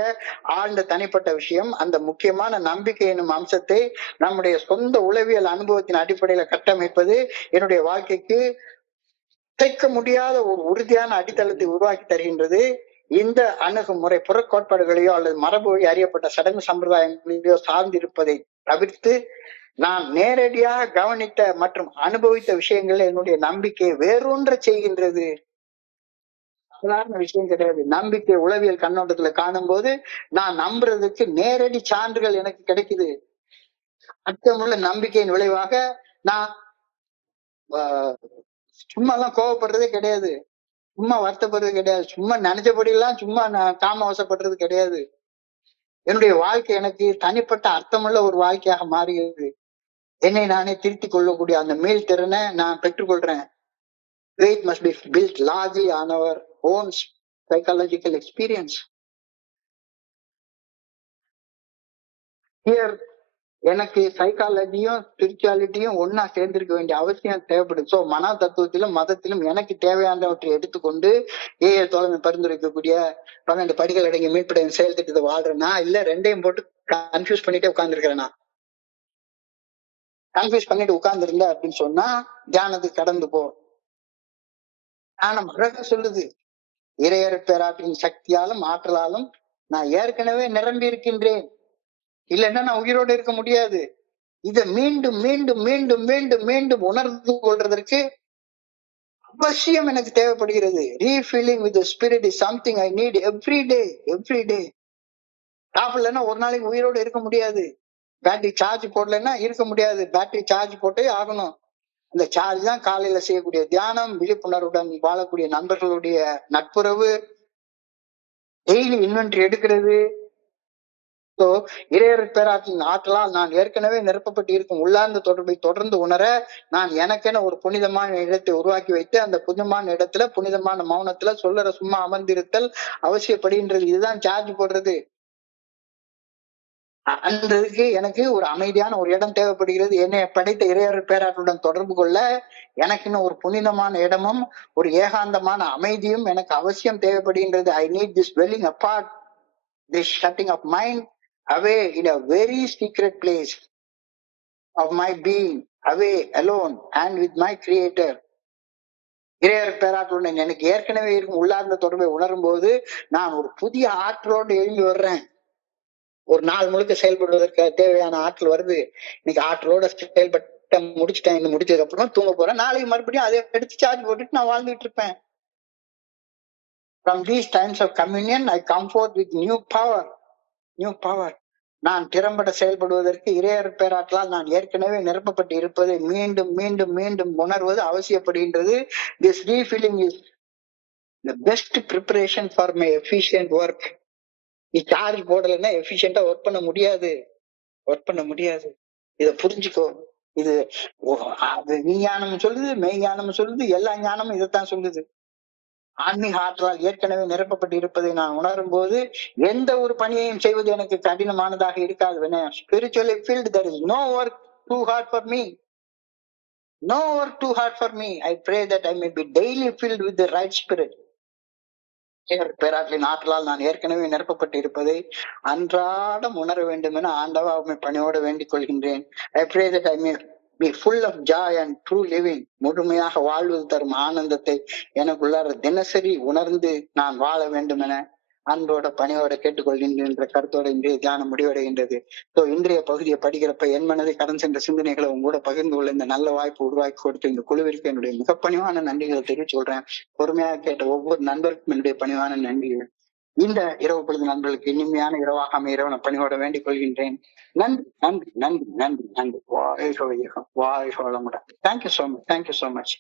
ஆழ்ந்த தனிப்பட்ட விஷயம். அந்த முக்கியமான நம்பிக்கை என்னும் அம்சத்தை நம்முடைய சொந்த உளவியல் அனுபவத்தின் அடிப்படையில கட்டமைப்பது என்னுடைய வாழ்க்கைக்கு அசைக்க முடியாத ஒரு உறுதியான அடித்தளத்தை உருவாக்கி தருகின்றது. இந்த அணுகுமுறை புறக்கோட்பாடுகளையோ அல்லது மரபு வழி அறியப்பட்ட சடங்கு சம்பிரதாயங்களையோ சார்ந்திருப்பதை தவிர்த்து நான் நேரடியாக கவனித்த மற்றும் அனுபவித்த விஷயங்கள் என்னுடைய நம்பிக்கையை வேறொன்ற செய்கின்றது. சாதாரண விஷயம் கிடையாது. நம்பிக்கை உளவியல் கண்ணோட்டத்துல காணும் போது நான் நம்புறதுக்கு நேரடி சான்றுகள் எனக்கு கிடைக்குது. அர்த்தமுள்ள நம்பிக்கையின் விளைவாக நான் சும்மா எல்லாம் கோவப்படுறதே கிடையாது, சும்மா வருத்தப்படுறது கிடையாது, சும்மா நினைச்சபடி எல்லாம் சும்மா நான் காமவசப்படுறது கிடையாது. என்னுடைய வாழ்க்கை எனக்கு தனிப்பட்ட அர்த்தமுள்ள ஒரு வாழ்க்கையாக மாறுகிறது. என்னை நானே திருத்திக் கொள்ளக்கூடிய அந்த மேல் திறனை நான் பெற்றுக்கொள்றேன். Faith must be built largely on our own psychological experience. Here, எனக்கு சைக்காலஜியும் ஸ்பிரிச்சுவாலிட்டியும் ஒன்னா சேர்ந்திருக்க வேண்டிய அவசியம் தேவைப்படுது. சோ மன தத்துவத்திலும் மதத்திலும் எனக்கு தேவையானவற்றை எடுத்துக்கொண்டு ஏஐ தோழமை பரிந்துரைக்கக்கூடிய 12 படிகள் அடங்கிய மீட்புடைய செயல் திட்டத்தை வாழ்றேன்னா இல்ல ரெண்டையும் போட்டு கன்ஃபியூஸ் பண்ணிட்டே உட்கார்ந்துருக்கிறேன்னா? கன்ஃபியூஸ் பண்ணிட்டு உட்கார்ந்து இருந்த அப்படின்னு சொன்னா தியானத்துக்கு கடந்து போ. தியானம் அழகா சொல்லுது, இறையர் பேராற்றின் சக்தியாலும் ஆற்றலாலும் நான் ஏற்கனவே நிரம்பி இருக்கின்றேன், இல்லைன்னா நான் உயிரோடு இருக்க முடியாது. இதை மீண்டும் மீண்டும் மீண்டும் மீண்டும் மீண்டும் உணர்ந்து கொள்றதற்கு அவசியம் எனக்கு தேவைப்படுகிறது. Refilling with spirit is something I need every day. சாப்பிடலன்னா ஒரு நாளைக்கு உயிரோடு இருக்க முடியாது. பேட்டரி சார்ஜ் போடலைன்னா இருக்க முடியாது. பேட்டரி சார்ஜ் போட்டே ஆகணும். அந்த சார்ஜ் தான் காலையில செய்யக்கூடிய தியானம், விழிப்புணர்வுடன் வாழக்கூடிய நண்பர்களுடைய நட்புறவு, டெய்லி இன்வென்ட்ரி எடுக்கிறது. ஸோ இறையர் பேராற்றின் ஆற்றலால் நான் ஏற்கனவே நிரப்பப்பட்டு இருக்கும் உள்ளார்ந்த தொடர்பை தொடர்ந்து உணர நான் எனக்கென ஒரு புனிதமான இடத்தை உருவாக்கி வைத்து அந்த புனிதமான இடத்துல புனிதமான மௌனத்துல சொல்லற சும்மா அமர்ந்திருத்தல் அவசியப்படுகின்றது. இதுதான் சார்ஜ் போடுறது. அந்ததுக்கு எனக்கு ஒரு அமைதியான ஒரு இடம் தேவைப்படுகிறது. என்னை படைத்த இறையர் பேராற்றுடன் தொடர்பு கொள்ள எனக்குன்னு ஒரு புனிதமான இடமும் ஒரு ஏகாந்தமான அமைதியும் எனக்கு அவசியம் தேவைப்படுகின்றது. I need this dwelling apart, this shutting of mind away in a very secret place of my being, away alone and with my creator. இறையர் பேராற்றுடன் எனக்கு ஏற்கனவே இருக்கும் உள்ளார்ந்த தொடர்பை உணரும் போது நான் ஒரு புதிய ஆற்றலோடு எழுதி வர்றேன். ஒரு நாள் முழுக்க செயல்படுவதற்கு தேவையான ஆற்றல் வருது. இன்னைக்கு ஆற்றலோட செயல்பட்ட முடிச்சுட்டேன். முடிச்சதுக்கு அப்புறம் தூங்க போறேன். நாளைக்கு மறுபடியும் அதை எடுத்து சார்ஜ் போட்டுட்டு நான் வாழ்ந்துட்டு இருப்பேன். From these times of communion, I come forth with new power. நான் திறம்பட செயல்படுவதற்கு இறையர் பேராற்றலால் நான் ஏற்கனவே நிரப்பப்பட்டு இருப்பதை மீண்டும் மீண்டும் மீண்டும் உணர்வது அவசியப்படுகின்றது. This refilling is the best preparation for my efficient work. நீ சார்ஜ் போடலைன்னா எஃபிஷியன்டா ஒர்க் பண்ண முடியாது. இத புரிஞ்சுக்கோ. இது அது விஞ்ஞானம் சொல்லுது, மெய்ஞானம் சொல்லுது, எல்லா ஞானமும் இதைத்தான் சொல்லுது. ஆன்மீக ஆற்றலால் ஏற்கனவே நிரப்பப்பட்டு இருப்பதை நான் உணரும் போது எந்த ஒரு பணியையும் செய்வது எனக்கு கடினமானதாக இருக்காது. when I am spiritually filled, there is no work too hard for me. No work too hard for me. I pray that I may be daily filled with the right spirit. பேராற்றலின் ஆற்றலால் நான் ஏற்கனவே நிரப்பப்பட்டு இருப்பதை அன்றாடம் உணர வேண்டும் என ஆண்டவா உம்மை பணியோடு வேண்டிக் கொள்கின்றேன். I pray that I may be full of joy and true living. முழுமையாக வாழ்வது தரும் ஆனந்தத்தை எனக்குள்ளார தினசரி உணர்ந்து நான் வாழ வேண்டும் என அன்போட பணியோட கேட்டுக்கொள்கின்ற கருத்தோட இன்றைய தியானம் முடிவடைகின்றது. ஸோ இன்றைய பகுதியை படிக்கிறப்ப என் மனதை கடந்து சென்ற சிந்தனைகளை உங்களோட பகிர்ந்து கொள்ள இந்த நல்ல வாய்ப்பு உருவாக்கி கொடுத்து இந்த குழுவிற்கு என்னுடைய மிக பணிவான நன்றிகளை தெரிவித்து சொல்றேன். பொறுமையாக கேட்ட ஒவ்வொரு நண்பருக்கும் என்னுடைய பணிவான நன்றிகள். இந்த இரவு பொழுது நண்பர்களுக்கு இனிமையான இரவாக அமைய பணியோட வேண்டிக் கொள்கின்றேன். நன்றி நன்றி நன்றி நன்றி நன்றி. வாழ்க வையகம், வாழ்க வளமுடன். Thank you so much.